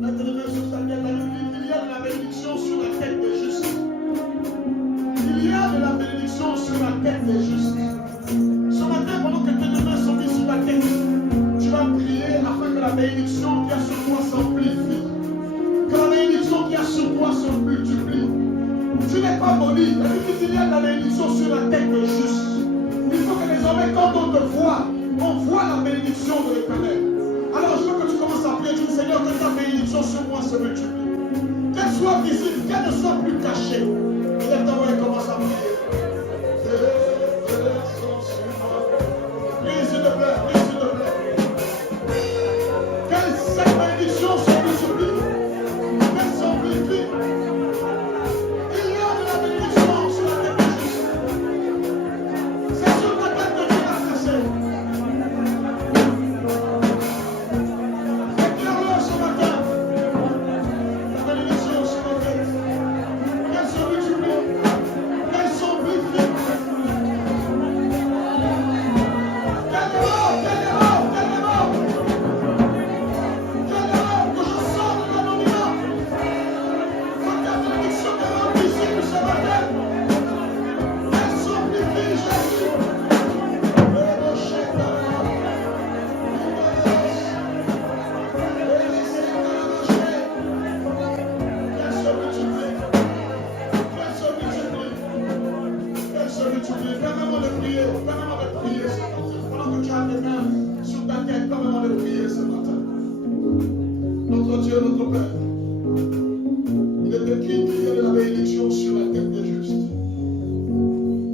Maintenant, sur sa tête, il y a de la bénédiction sur la tête des justes. Il y a de la bénédiction sur la tête des justes. Ce matin, pendant que tes deux mains sont mises sur ta tête, tu vas prier afin que la bénédiction qui a sur toi s'amplifie. Que la bénédiction qui a sur toi se multiplie. Tu n'es pas maudit. Il y a de la bénédiction sur la tête des justes. Il faut que désormais, quand on te voit, on voit la bénédiction de l'Éternel. Alors je veux que tu commences à prier. Tu dis, Seigneur, que ta bénédiction sur moi se multiplie. Qu'elle soit visible, qu'elle ne soit plus cachée. Lève ta voix et commence à prier. Prie, s'il te plaît, prie, s'il te plaît. Quelle cette bénédiction se multiplie. Qu'elle s'amplifie. Il y a de la bénédiction sur la tête de Jésus. C'est sur ta tête que tu vas passer. Déclare-le ce matin. La bénédiction sur ta tête. Qu'elle se multiplie. Qu'elle s'amplifie. Notre Dieu, notre Père, il est écrit qu'il y a de la bénédiction sur la tête des justes.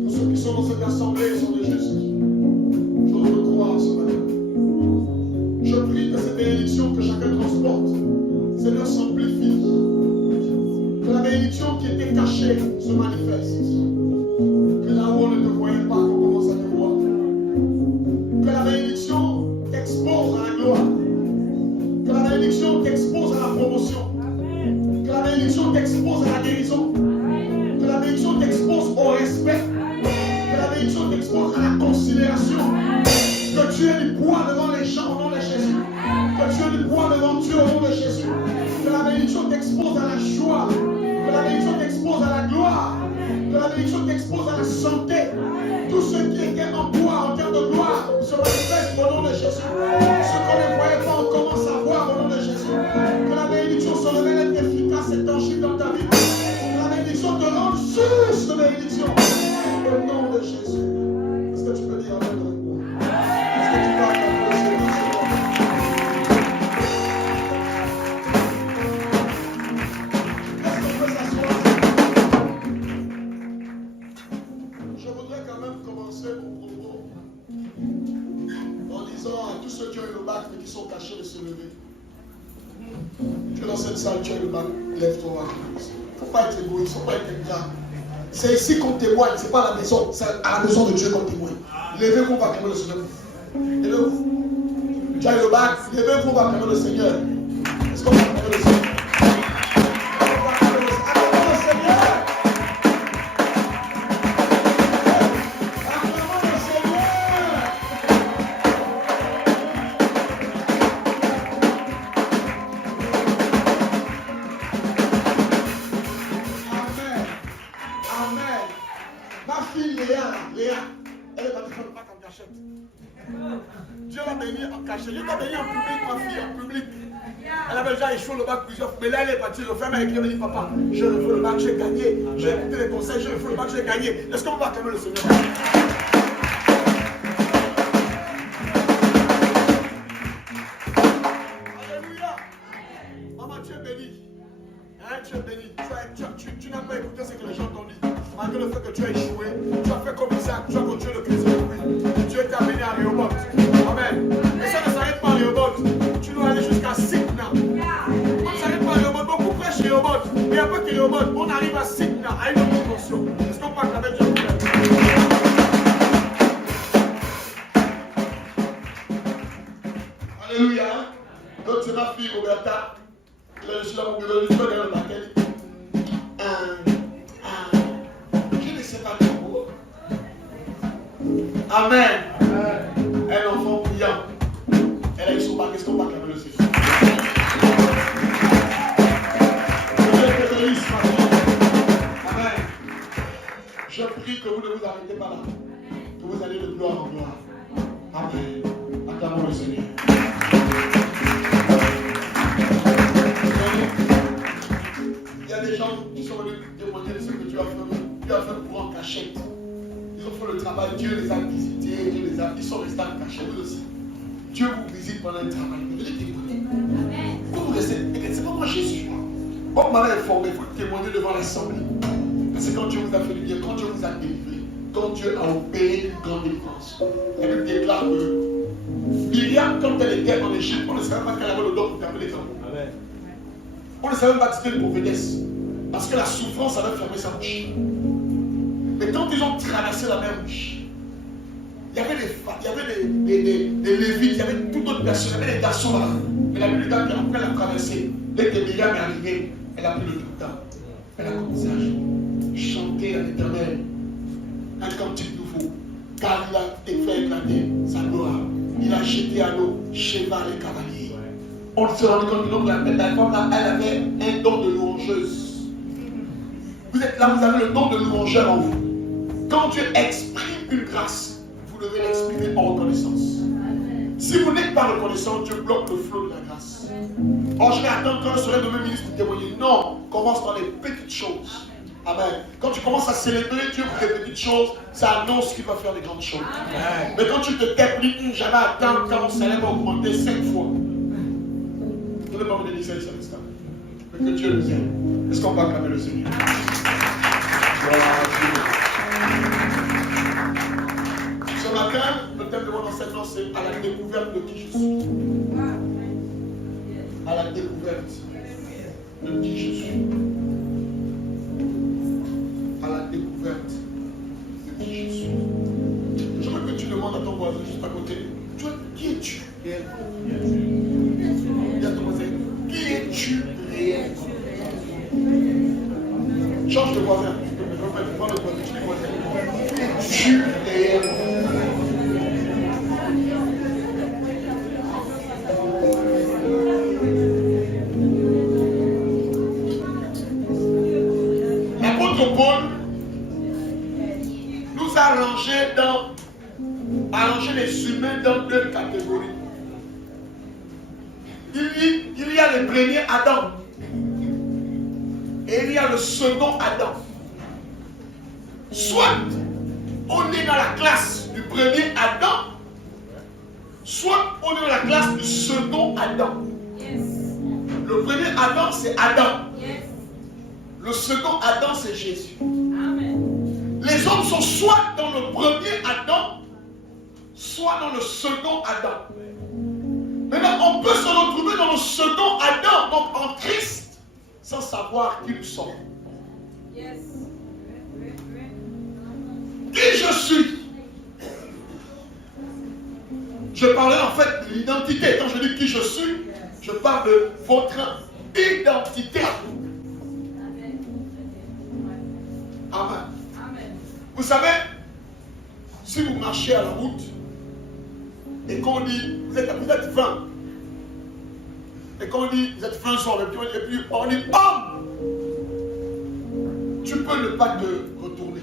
Tous ceux qui sont dans cette assemblée sont des justes. Je veux croire ce matin. Je prie que cette bénédiction que chacun transporte, Seigneur, s'amplifie. Que la bénédiction qui était cachée se manifeste. Que là où on ne te voyait pas, qu'on commence à te voir. Que la bénédiction t'expose à la gloire. Que la bénédiction t'expose à la promotion. Que la bénédiction t'expose à la guérison. Que la bénédiction t'expose au respect. Que la bénédiction t'expose à la considération. Que tu aies du poids devant les gens au nom de Jésus. Que tu aies du poids devant Dieu au nom de Jésus. Que la bénédiction t'expose à la joie. Que la bénédiction t'expose à la gloire. Que la bénédiction t'expose à la santé. Tout ce qui était en toi en termes de gloire se manifeste au nom de Jésus. Ce qu'on ne voyait pas, on commence à voir au nom de Jésus. Que la bénédiction se révèle être efficace et tangible dans ta vie. Que la bénédiction te rende source de bénédiction. Au nom de Jésus. Est-ce que tu peux dire amen avec moi? Est-ce que tu peux acclamer le Seigneur? Est-ce qu'on peut s'asseoir? Je voudrais quand même commencer mon propos en disant à tous ceux qui ont eu le bac mais qui sont cachés de se lever. Tu es dans cette salle, tu as le bac, lève-toi. Il ne faut pas être égoïste, il ne faut pas être ingrat. C'est ici qu'on témoigne, ce n'est pas à la maison, c'est à la maison de Dieu qu'on témoigne. Levez-vous, on va acclamer le Seigneur. Levez-vous. Tu as eu le bac, levez-vous, on va acclamer le Seigneur. Est-ce qu'on va acclamer le Seigneur? Dieu l'a béni en cachette. Dieu l'a béni en public, ma fille, en public. Elle avait déjà échoué le bac plusieurs fois. Mais là, elle est partie. Le frère m'a écrit, elle m'a dit, papa, je veux le bac, j'ai gagné. J'ai écouté les conseils, je veux le bac, j'ai gagné. Est-ce qu'on va acclamer le Seigneur? Alléluia. Maman, tu es bénie. Hein, tu es bénie. Tu n'as pas écouté ce que les gens t'ont dit. Malgré le fait que tu as échoué, tu as fait comme Isaac, tu as continué le Christ depuis. Dieu t'a béni à Rehoboth. Amen. Mais ça ne s'arrête pas à Rehoboth. Tu dois aller jusqu'à Sitna. On ne s'arrête pas à Rehoboth. Beaucoup prêchent Rehoboth. Mais après que Rehoboth, on arrive à Sitna, à une autre dimension. Est-ce qu'on parle avec Dieu? Alléluia. Donc c'est ma fille Roberta. Je suis là pour me dire derrière le paquet. Je ne sais pas trop. Amen. Un enfant brillant. Elle a eu son bac. Est-ce qu'on va acclamer le Seigneur? que vous ne vous arrêtez pas là. Que vous allez de gloire en gloire. Amen. Acclamons le Seigneur. Il y a des gens qui sont venus témoigner de ce que tu as fait. Tu as fait pour en cachette. Ils ont fait le travail. Dieu les a visités. Ils sont restés en cachette. Vous aussi. Dieu vous visite pendant le travail. Venez témoigner. Vous restez. C'est pas moi Jésus. Bon, m'avait informé. Vous témoignez devant l'assemblée. Parce que quand Dieu vous a fait du bien, quand Dieu vous a délivré, quand Dieu a opéré une grande délivrance, la Bible déclare que Myriam, quand elle était en Égypte, on ne savait pas qu'elle avait le don pour fermer les hommes. On ne savait même pas que c'était une prophétesse. Parce que la souffrance avait fermé sa bouche. Mais quand ils ont traversé la mer Rouge, il y avait des Lévites, il y avait toute autre personne, il y avait des garçons là. Mais la Bible dit qu'après elle a traversé, dès que Myriam est arrivée, elle a pris le Jourdain. Elle a commencé à chanter à l'Éternel un cantique nouveau. Car il a fait éclater sa gloire. Il a jeté à l'eau cheval et cavalier. On se rend compte que la femme là, elle avait un don de louangeuse. Vous êtes là, vous avez le don de louangeur en vous. Quand Dieu exprime une grâce, vous devez l'exprimer en reconnaissance. Si vous n'êtes pas reconnaissant, Dieu bloque le flot de la grâce. Oh, je vais attendre quand je serai nommé ministre pour témoigner. Non, commence par les petites choses. Amen. Quand tu commences à célébrer Dieu pour les petites choses, ça annonce qu'il va faire des grandes choses. Amen. Mais quand tu te t'appliques, j'avais attendre quand mon salaire va augmenter 5 fois. Je ne vais pas vous dire ça ici à l'instant. Mais que Dieu nous aime. Est-ce qu'on va acclamer le Seigneur? Ce matin, le thème de mon enseignement, c'est à la découverte de qui je suis. À la découverte de qui je suis. À la découverte de qui je suis. Je veux que tu demandes à ton voisin juste à côté. Toi, qui es-tu réellement? Dis à ton voisin, qui es-tu réellement? Change de voisin. Prends le voisin. Qui es-tu réellement? Paul nous a rangé les humains dans 2 catégories. Il y a le premier Adam et il y a le second Adam. Soit on est dans la classe du premier Adam, soit on est dans la classe du second Adam. Le premier Adam, c'est Adam. Le second Adam, c'est Jésus. Amen. Les hommes sont soit dans le premier Adam, soit dans le second Adam. Maintenant, on peut se retrouver dans le second Adam, donc en Christ, sans savoir qui nous sommes. Yes. Qui je suis? Je parlais en fait de l'identité. Quand je dis qui je suis, je parle de votre identité. Amen. Vous savez, si vous marchez à la route et qu'on dit vous êtes 20 et qu'on dit vous êtes 20 ans et puis on dit homme, tu peux ne pas te retourner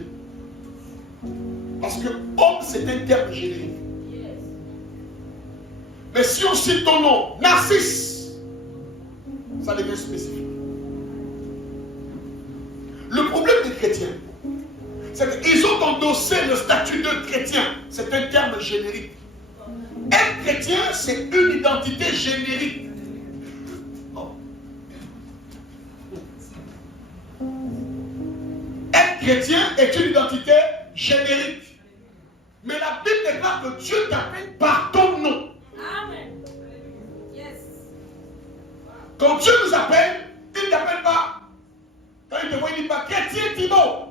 parce que homme c'est un terme générique. Mais si on cite ton nom Narcisse, ça devient spécifique. Le problème des chrétiens, c'est qu'ils ont endossé le statut de chrétien. C'est un terme générique. Être chrétien, c'est une identité générique. Oh. Être chrétien est une identité générique. Mais la Bible déclare que Dieu t'appelle par ton nom. Amen. Yes. Quand Dieu nous appelle, il ne t'appelle pas. Quand il te voit, il dit pas chrétien Thibaut.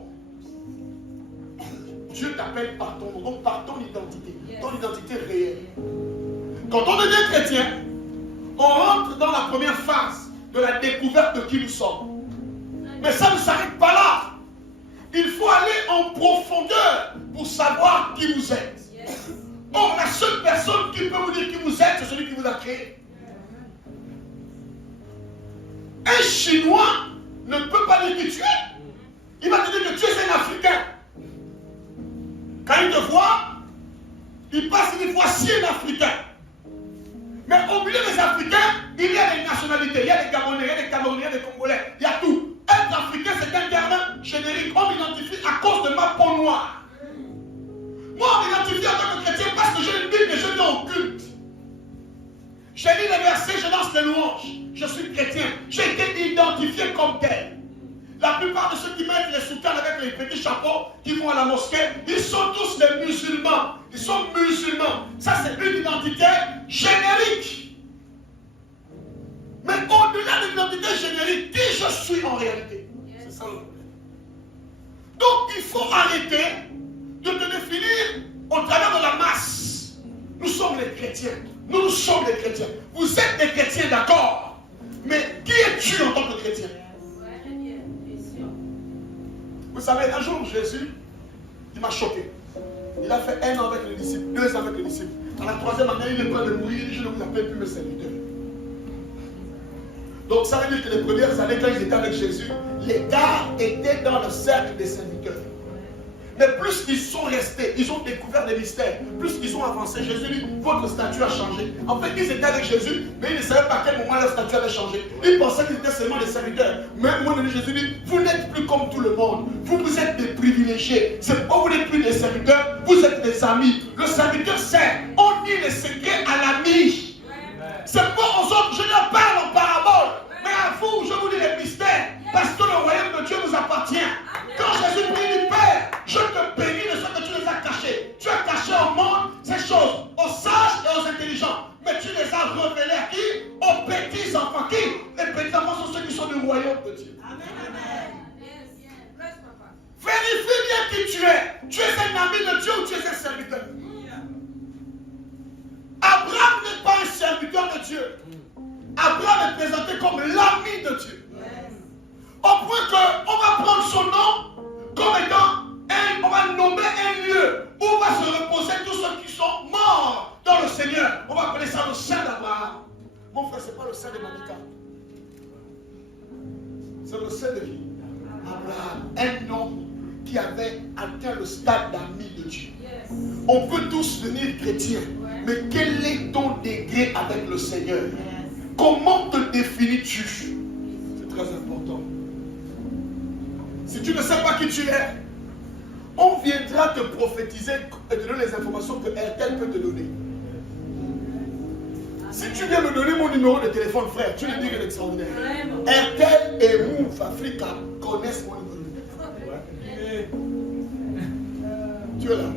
Dieu t'appelle par ton nom, donc par ton identité, ton identité réelle. Quand on devient chrétien, on rentre dans la première phase de la découverte de qui nous sommes. Mais ça ne s'arrête pas là. Il faut aller en profondeur pour savoir qui vous êtes. Or, la seule personne qui peut vous dire qui vous êtes, c'est celui qui vous a créé. Un Chinois ne peut pas dire qui tu es. Il va te dire que tu es un Africain. Quand il te voit, il passe et dit voici un Africain. Mais au milieu des Africains, il y a des nationalités. Il y a des Gabonais, il y a des Camerounais, il y a des Congolais. Il y a tout. Être Africain, c'est un terme générique. On m'identifie à cause de ma peau noire. Moi, on m'identifie en tant que chrétien parce que j'ai une Bible et je viens au culte. J'ai lu les versets, je lance les louanges. Je suis chrétien. J'ai été identifié comme tel. La plupart de ceux qui mettent les soutanes avec les petits chapeaux, qui vont à la mosquée, ils sont tous des musulmans. Ils sont musulmans. Ça, c'est une identité générique. Mais au-delà de l'identité générique, qui je suis en réalité? C'est ça le problème. Donc, il faut arrêter de te définir au travers de la masse. Nous sommes les chrétiens. Nous sommes les chrétiens. Vous êtes des chrétiens, d'accord. Mais qui es-tu en tant que chrétien? Vous savez, un jour, Jésus, il m'a choqué. Il a fait 1 an avec les disciples, 2 ans avec les disciples. À la 3e année, il est prêt de mourir. Je ne vous appelle plus mes serviteurs. Donc, ça veut dire que les premières années, quand ils étaient avec Jésus, les gars étaient dans le cercle des serviteurs. Mais plus ils sont restés, ils ont découvert des mystères, plus ils ont avancé. Jésus dit, votre statut a changé. En fait, ils étaient avec Jésus, mais ils ne savaient pas à quel moment leur statut avait changé. Ils pensaient qu'ils étaient seulement des serviteurs. Mais moi, Jésus dit, vous n'êtes plus comme tout le monde. Vous êtes des privilégiés. C'est pas vous n'êtes plus des serviteurs, vous êtes des amis. Le serviteur sert. On dit les secrets à l'ami. C'est pas aux autres, je leur parle en parabole. Mais à vous, je vous dis les mystères. Parce que le royaume de Dieu vous appartient. Quand Jésus prie du Père, je te bénis de ce que tu les as cachés. Tu as caché au monde ces choses, aux sages et aux intelligents. Mais tu les as révélés à qui? Aux petits enfants. Qui? Les petits enfants sont ceux qui sont du royaume de Dieu. Amen. Vérifie bien qui tu es. Tu es un ami de Dieu ou tu es un serviteur? Abraham n'est pas un serviteur de Dieu. Abraham est présenté comme l'ami de Dieu. Au point qu'on va prendre son nom comme étant on va nommer un lieu où va se reposer tous ceux qui sont morts dans le Seigneur. On va appeler ça le sein d'Abraham. Mon frère, ce n'est pas le sein de Manika. C'est le sein de qui? Abraham. Un homme qui avait atteint le stade d'ami de Dieu. On peut tous devenir chrétiens, mais quel est ton degré avec le Seigneur? Comment te définis-tu? C'est très important. Si tu ne sais pas qui tu es, on viendra te prophétiser et te donner les informations que RTL peut te donner. Si tu viens me donner mon numéro de téléphone, frère, tu le dis que l'extraordinaire. RTL et Move Africa connaissent mon numéro de téléphone. Tu es là.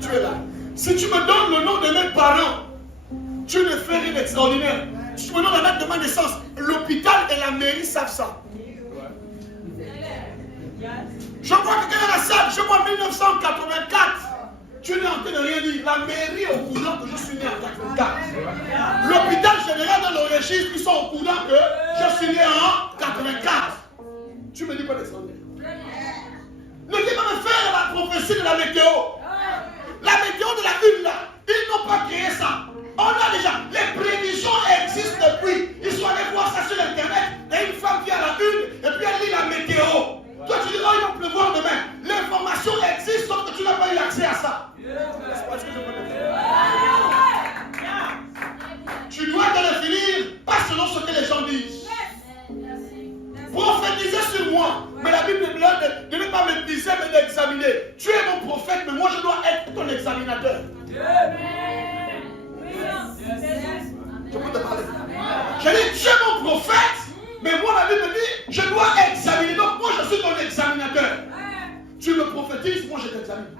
Tu es là. Si tu me donnes le nom de mes parents, tu ne fais rien d'extraordinaire. Si tu me donnes la date de ma naissance, l'hôpital et la mairie savent ça. Je vois quelqu'un dans la salle, je vois 1984. Tu n'es en train de rien dire. La mairie est au courant que je suis né en 84. L'hôpital général dans le registre, ils sont au courant que je suis né en 84. Tu me dis pas d'extraordinaire. Ne dis pas me faire la prophétie de la météo. La météo de la une là, ils n'ont pas créé ça. On a déjà, les prévisions existent depuis. Ils sont allés voir ça sur internet. Et une femme vient à la une et puis elle lit la météo. Toi tu dis, oh il va pleuvoir demain. L'information existe sauf que tu n'as pas eu accès à ça. C'est pas ce que je veux dire. Tu dois te définir pas selon ce que les gens disent. Prophétiser sur moi. Mais la Bible me demande de ne pas mépriser mais d'examiner. Tu es mon prophète mais moi je dois être ton examinateur. Je peux te parler. Je dis, tu es mon prophète, mais moi la Bible me dit, je dois examiner. Donc moi je suis ton examinateur. Tu me prophétises, moi je t'examine.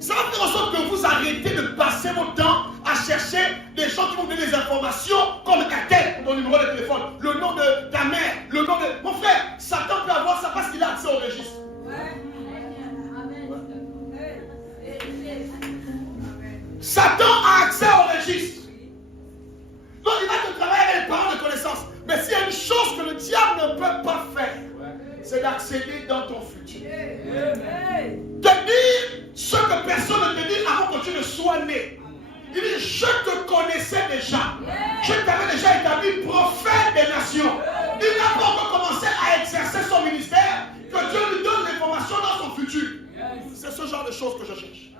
Ça va faire en sorte que vous arrêtez de passer votre temps à chercher des gens qui vont donner des informations comme RTL, ton numéro de téléphone, le nom de ta mère, le nom de... Mon frère, Satan peut avoir ça parce qu'il a accès au registre. Satan a accès au registre. Donc il va te travailler avec les parents de connaissance. Mais s'il y a une chose que le diable ne peut pas faire, c'est d'accéder dans ton futur. Te dire ce que personne ne te dit avant que tu ne sois né. Il dit, je te connaissais déjà. Je t'avais déjà établi prophète des nations. Il n'a pas encore commencé à exercer son ministère, que Dieu lui donne l'information dans son futur. C'est ce genre de choses que je cherche.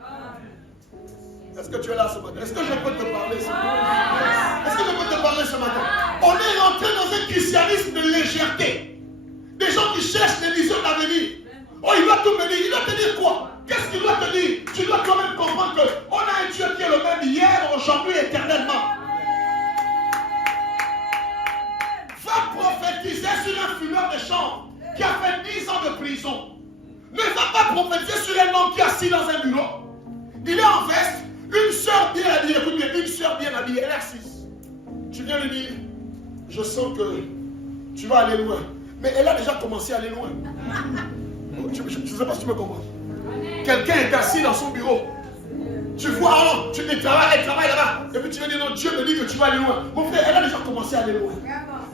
Est-ce que tu es là ce matin? Est-ce que je peux te parler ce matin? Est-ce que je peux te parler ce matin? On est rentré dans un christianisme de légèreté. Des gens qui cherchent des visions d'avenir. Oh, il doit tout me dire. Il doit te dire quoi? Qu'est-ce qu'il doit te dire? Tu dois quand même comprendre qu'on a un Dieu qui est le même hier, aujourd'hui, éternellement. Va prophétiser sur un fumeur de chambre qui a fait 10 ans de prison. Ne va pas prophétiser sur un homme qui est assis dans un bureau. Il est en veste, une soeur bien habillée, écoute bien, une soeur bien habillée, elle est assise. Tu viens lui dire, je sens que tu vas aller loin. Mais elle a déjà commencé à aller loin. Je ne sais pas si tu me comprends. Quelqu'un est assis dans son bureau. Tu vois, oh, tu dis, elle travaille là-bas. Et puis tu vas dire, non, Dieu me dit que tu vas aller loin. Mon frère, elle a déjà commencé à aller loin.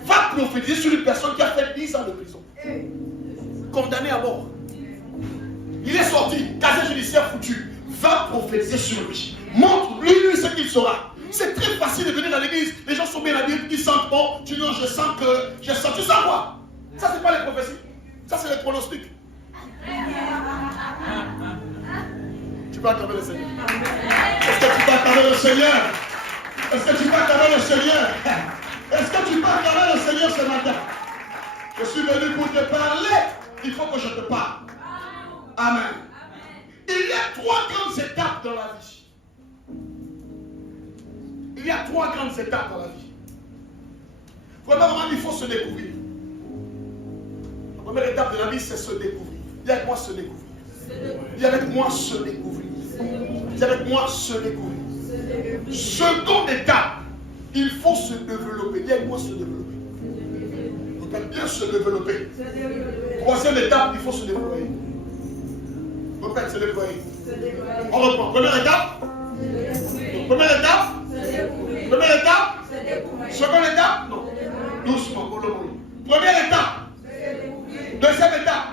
Va prophétiser sur une personne qui a fait 10 ans de prison. Condamné à mort. Il est sorti, casier judiciaire foutu. Va prophétiser sur lui. Montre-lui ce qu'il saura. C'est très facile de venir dans l'église. Les gens sont bien habillés, ils sentent bon. Tu dis, non, je sens. Tu sens quoi? Ça, c'est pas les prophéties. Ça, c'est les pronostics. Tu peux acclamer le Seigneur. Est-ce que tu peux acclamer le Seigneur? Est-ce que tu peux acclamer le Seigneur? Est-ce que tu peux acclamer le Seigneur ce matin? Je suis venu pour te parler. Il faut que je te parle. Amen. Il y a 3 grandes étapes dans la vie. Il y a 3 grandes étapes dans la vie. Vraiment, il faut se découvrir. La première étape de la vie, c'est se découvrir. Dis avec moi, se découvrir. Dis avec moi, se découvrir. Dis avec moi, se découvrir. Seconde étape, il faut se développer. Dis avec moi, se développer. On peut bien se développer. Troisième étape, il faut se déployer. Répète, se déployer. On reprend. Première étape. Première étape. Première étape. Seconde étape. Non. Doucement, pour le monde. Première étape. Deuxième étape.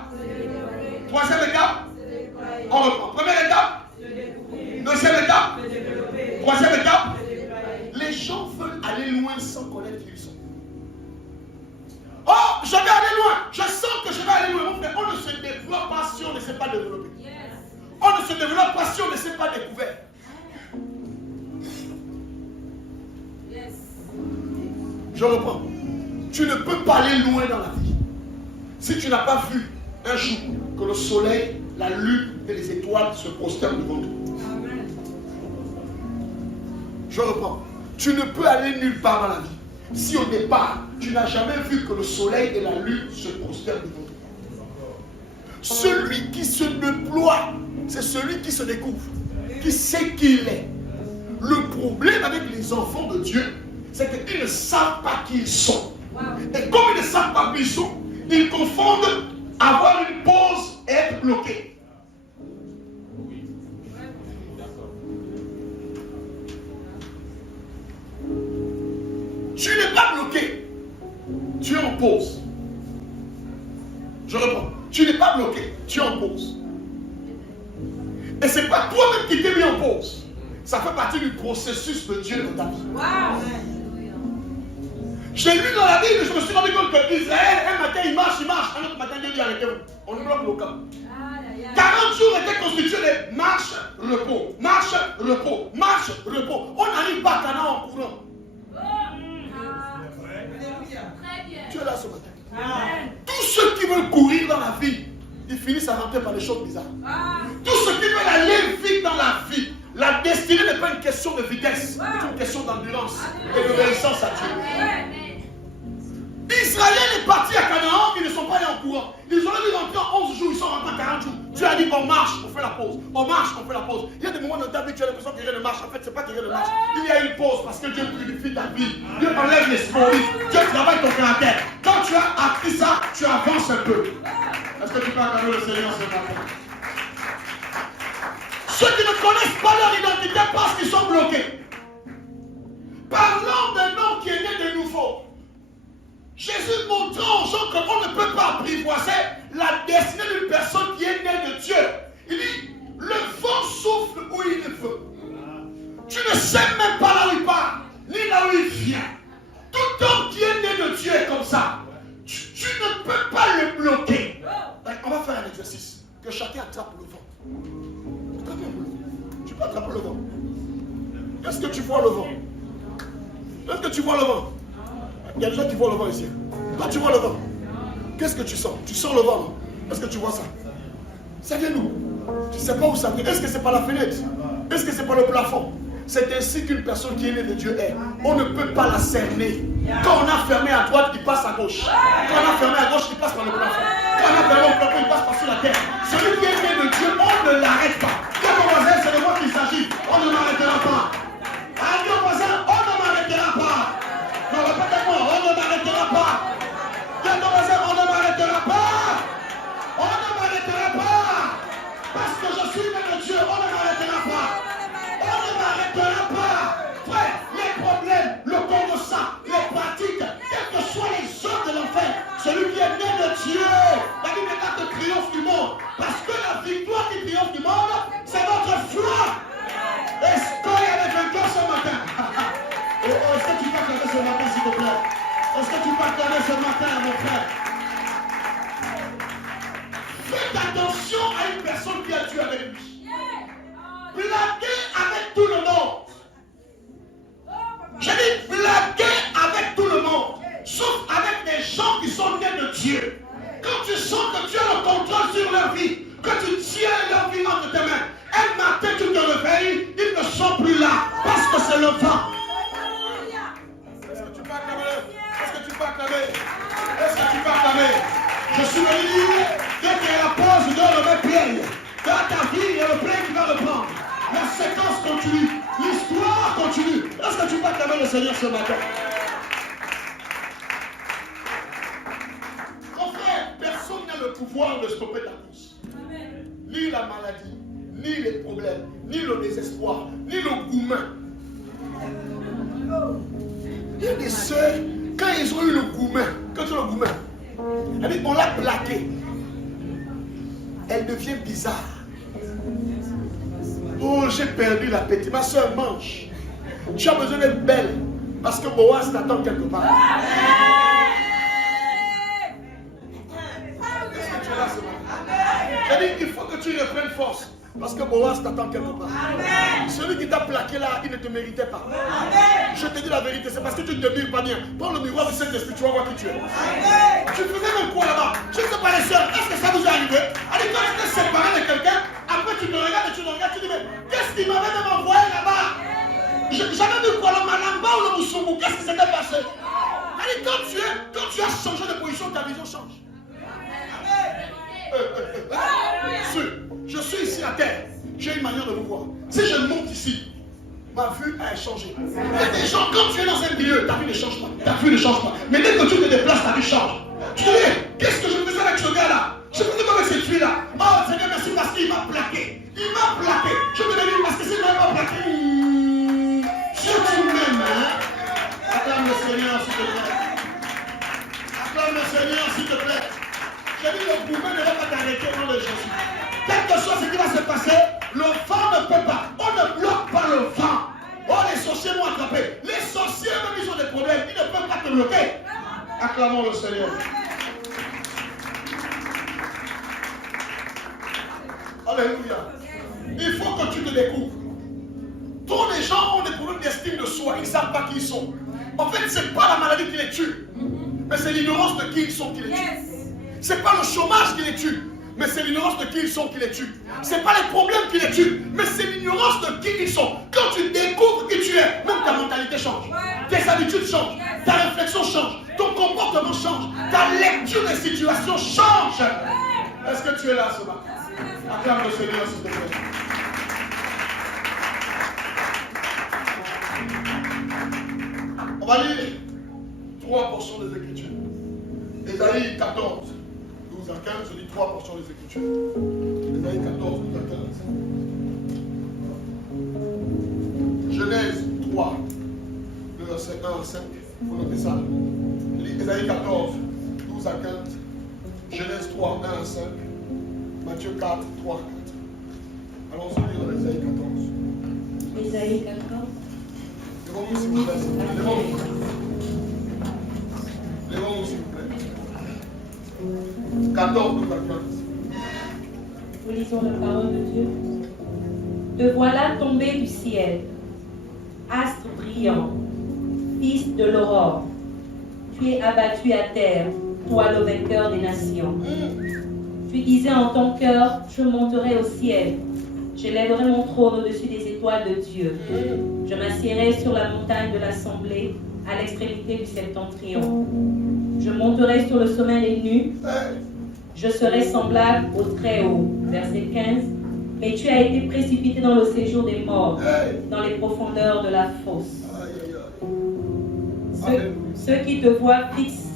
Troisième étape. On reprend. Première étape. Deuxième étape. Troisième étape. Les gens veulent aller loin sans connaître qui ils sont. Oh, je vais aller loin. Je sens que je vais aller loin. Mon frère, on ne se développe pas si on ne sait pas développer. On ne se développe pas si on ne s'est pas découvert. Je reprends. Tu ne peux pas aller loin dans la vie si tu n'as pas vu un jour que le soleil, la lune et les étoiles se prosternent devant toi. Je reprends. Tu ne peux aller nulle part dans la vie si au départ, tu n'as jamais vu que le soleil et la lune se prosternent devant toi. Celui qui se déploie, c'est celui qui se découvre, qui sait qui il est. Le problème avec les enfants de Dieu, c'est qu'ils ne savent pas qui ils sont. Et comme ils ne savent pas qui ils sont, ils confondent avoir une pause et être bloqué. Tu n'es pas bloqué. Tu es en pause. Je reprends. Tu n'es pas bloqué. Tu es en pause. Et ce n'est pas toi-même qui t'es mis en pause. Ça fait partie du processus de Dieu dans ta vie. Wow. J'ai lu dans la Bible, je me suis rendu compte qu'Israël, un matin il marche, un autre matin Dieu dit arrêtez-vous. On bloque le camp. 40 jours étaient constitués de marche, repos, marche, repos, marche, repos. On n'arrive pas à Canaan en courant. Tu es là ce matin. Tous ceux qui veulent courir dans la vie, ils finissent à rentrer par des choses bizarres. Tous ceux qui veulent aller vite dans la vie, la destinée n'est pas une question de vitesse, c'est une question d'endurance et d'obéissance à Dieu. Israël est parti à Canaan, ils ne sont pas allés en courant. Ils auraient dû rentrer en 11 jours, ils sont rentrés en 40 jours. Dieu a dit on marche, on fait la pause. On marche, on fait la pause. Il y a des moments dans ta vie, tu as l'impression qu'il y a une marche. En fait, ce n'est pas qu'il y a une marche. Il y a une pause parce que Dieu purifie ta vie. Dieu enlève les scories. Dieu travaille ton caractère. Quand tu as appris ça, tu avances un peu. Est-ce que tu peux acclamer le Seigneur ce matin? Ceux qui ne connaissent pas leur identité parce qu'ils sont bloqués. Parlons d'un homme qui est né de nouveau. Jésus montrant aux gens qu'on ne peut pas apprivoiser la destinée d'une personne qui est née de Dieu. Il dit, le vent souffle où il veut. Tu ne sais même pas là où il part, ni là où il vient. Tout homme qui est né de Dieu est comme ça. Tu ne peux pas le bloquer. On va faire un exercice. Que chacun attrape le vent. tu vois le vent? Est-ce que tu vois le vent? Il y a des gens qui voient le vent ici. Quand tu vois le vent, qu'est-ce que tu sens? Tu sens le vent, non? Est-ce que tu vois ça? Ça vient d'où? Tu ne sais pas où ça vient. Est-ce que c'est par la fenêtre? Est-ce que c'est par le plafond? C'est ainsi qu'une personne qui est née de Dieu est. On ne peut pas la cerner. Quand on a fermé à droite, il passe à gauche. Quand on a fermé à gauche, il passe par le plafond. Quand on a fermé au plafond, il passe par sur la terre. Celui qui est né de Dieu, on ne l'arrête pas. Quand on voisin, c'est de moi qu'il s'agit. On ne m'arrêtera pas. Allez, mon voisin, on ne m'arrêtera pas. Non, répétez-moi, on ne m'arrêtera pas. Quand on voisin, on ne m'arrêtera pas. On ne m'arrêtera pas. Parce que je suis né de Dieu, on ne m'arrêtera pas. On ne m'arrêtera pas. Frère, les problèmes, le congossat, les pratiques, quelles que soient les œuvres de l'enfer, celui qui est né de Dieu, la Bible est là de triomphe du monde. Parce que la victoire qui triomphe du monde, c'est notre foi. Est-ce qu'il y a des vainqueurs ce matin? Est-ce que tu peux acclamer ce matin, s'il te plaît? Est-ce que tu peux acclamer ce matin, mon frère? Faites attention à une personne qui a tué avec lui. Blaguez avec tout le monde. J'ai dit blaguer avec tout le monde, sauf avec des gens qui sont nés de Dieu. Quand tu sens que tu as le contrôle sur leur vie, que tu tiens leur vie entre tes mains, un matin tu te réveilles, ils ne sont plus là, parce que c'est le vent. Est-ce que tu peux acclamer? Est-ce que tu peux acclamer? Est-ce que tu peux acclamer? Je suis venu dire, dès qu'il y a la pause, je dois remettre Pierre. Dans ta vie, il y a le plein qui va reprendre. La séquence continue, l'histoire continue. Est-ce que tu peux acclamer le Seigneur ce matin? Mon frère, personne n'a le pouvoir de stopper ta course. Ni la maladie, ni les problèmes, ni le désespoir, ni le goumin. Il y a des sœurs, quand ils ont eu le goumin, quand ils ont le goumin, on l'a plaqué. Elle devient bizarre. Oh, j'ai perdu l'appétit. Ma soeur, mange. Tu as besoin d'être belle. Parce que Boaz t'attend quelque part. Est-ce que tu es là ce matin? J'ai dit, il faut que tu reprennes force. Parce que Boaz t'attend quelque part. Celui qui t'a plaqué là, il ne te méritait pas. Je te dis la vérité, c'est parce que tu ne te mires pas bien. Prends le miroir du Saint-Esprit, tu vas voir qui tu es. Tu faisais même quoi là-bas? Je ne sais pas les soeurs, est-ce que ça vous est arrivé? Allez, quand tu t'es séparé de quelqu'un, après tu te regardes et tu te regardes, tu dis, mais qu'est-ce qu'il m'avait même envoyé là-bas? J'avais vu quoi, le Malamba ou le Moussoumou? Qu'est-ce qui s'était passé? Allez, quand tu as changé de position, ta vision change. Je suis ici à terre. J'ai une manière de vous voir. Si je monte ici, ma vue a changé. Il y a des gens, quand tu es dans un milieu, ta vue ne change pas. Ta vue ne change pas. Mais dès que tu te déplaces, ta vue change. Tu te dis, qu'est-ce que je faisais avec ce gars-là? Je faisais comme avec cette fille-là. Oh Seigneur, merci parce qu'il m'a plaqué. Il m'a plaqué. Je me dis, parce que s'il m'a pas plaqué, je m'aime. Acclame le Seigneur, s'il te plaît. Acclame le Seigneur, s'il te plaît. J'ai dit, le gouvernement ne va pas t'arrêter au nom de Jésus. Quelque chose qui va se passer, le vent ne peut pas. On ne bloque pas le vent. Oh, les sorciers m'ont attrapé. Les sorciers, même ils ont des problèmes. Ils ne peuvent pas te bloquer. Acclamons le Seigneur. Alléluia. Il faut que tu te découvres. Tous les gens ont des problèmes d'estime de soi. Ils ne savent pas qui ils sont. En fait, ce n'est pas la maladie qui les tue. Mais c'est l'ignorance de qui ils sont qui les tue. Ce n'est pas le chômage qui les tue. Mais c'est l'ignorance de qui ils sont qui les tue. Ce n'est pas les problèmes qui les tuent. Mais c'est l'ignorance de qui ils sont. Quand tu découvres qui tu es, même ta mentalité change. Tes habitudes changent. Ta réflexion change. Ton comportement change. Ta lecture des situations change. Est-ce que tu es là ce matin? Acclame le Seigneur, s'il te plaît. On va lire 3 portions des Écritures. Ésaïe 14, 12 à 15, je lis 3 portions des Écritures. Ésaïe 14, 12 à 15. Genèse 3, le verset 1 à 5. Vous notez ça. Je lis Ésaïe 14, 12 à 15. Genèse 3, 1 à 5. Matthieu 4, 3 à 4. Allons-y lire Ésaïe 14. Ésaïe 14. Levons-nous s'il vous plaît. Levons-nous. Levons-nous s'il vous plaît. 14, 12 à 15. Nous lisons la parole de Dieu. Te voilà tombé du ciel. astre brillant, fils de l'aurore, tu es abattu à terre, toi le vainqueur des nations. Tu disais en ton cœur, je monterai au ciel, j'élèverai mon trône au-dessus des étoiles de Dieu. Je m'assiérai sur la montagne de l'assemblée, à l'extrémité du septentrion. Je monterai sur le sommet des nues, je serai semblable au Très-Haut. Verset 15. Mais tu as été précipité dans le séjour des morts, dans les profondeurs de la fosse. Ceux qui te voient fixent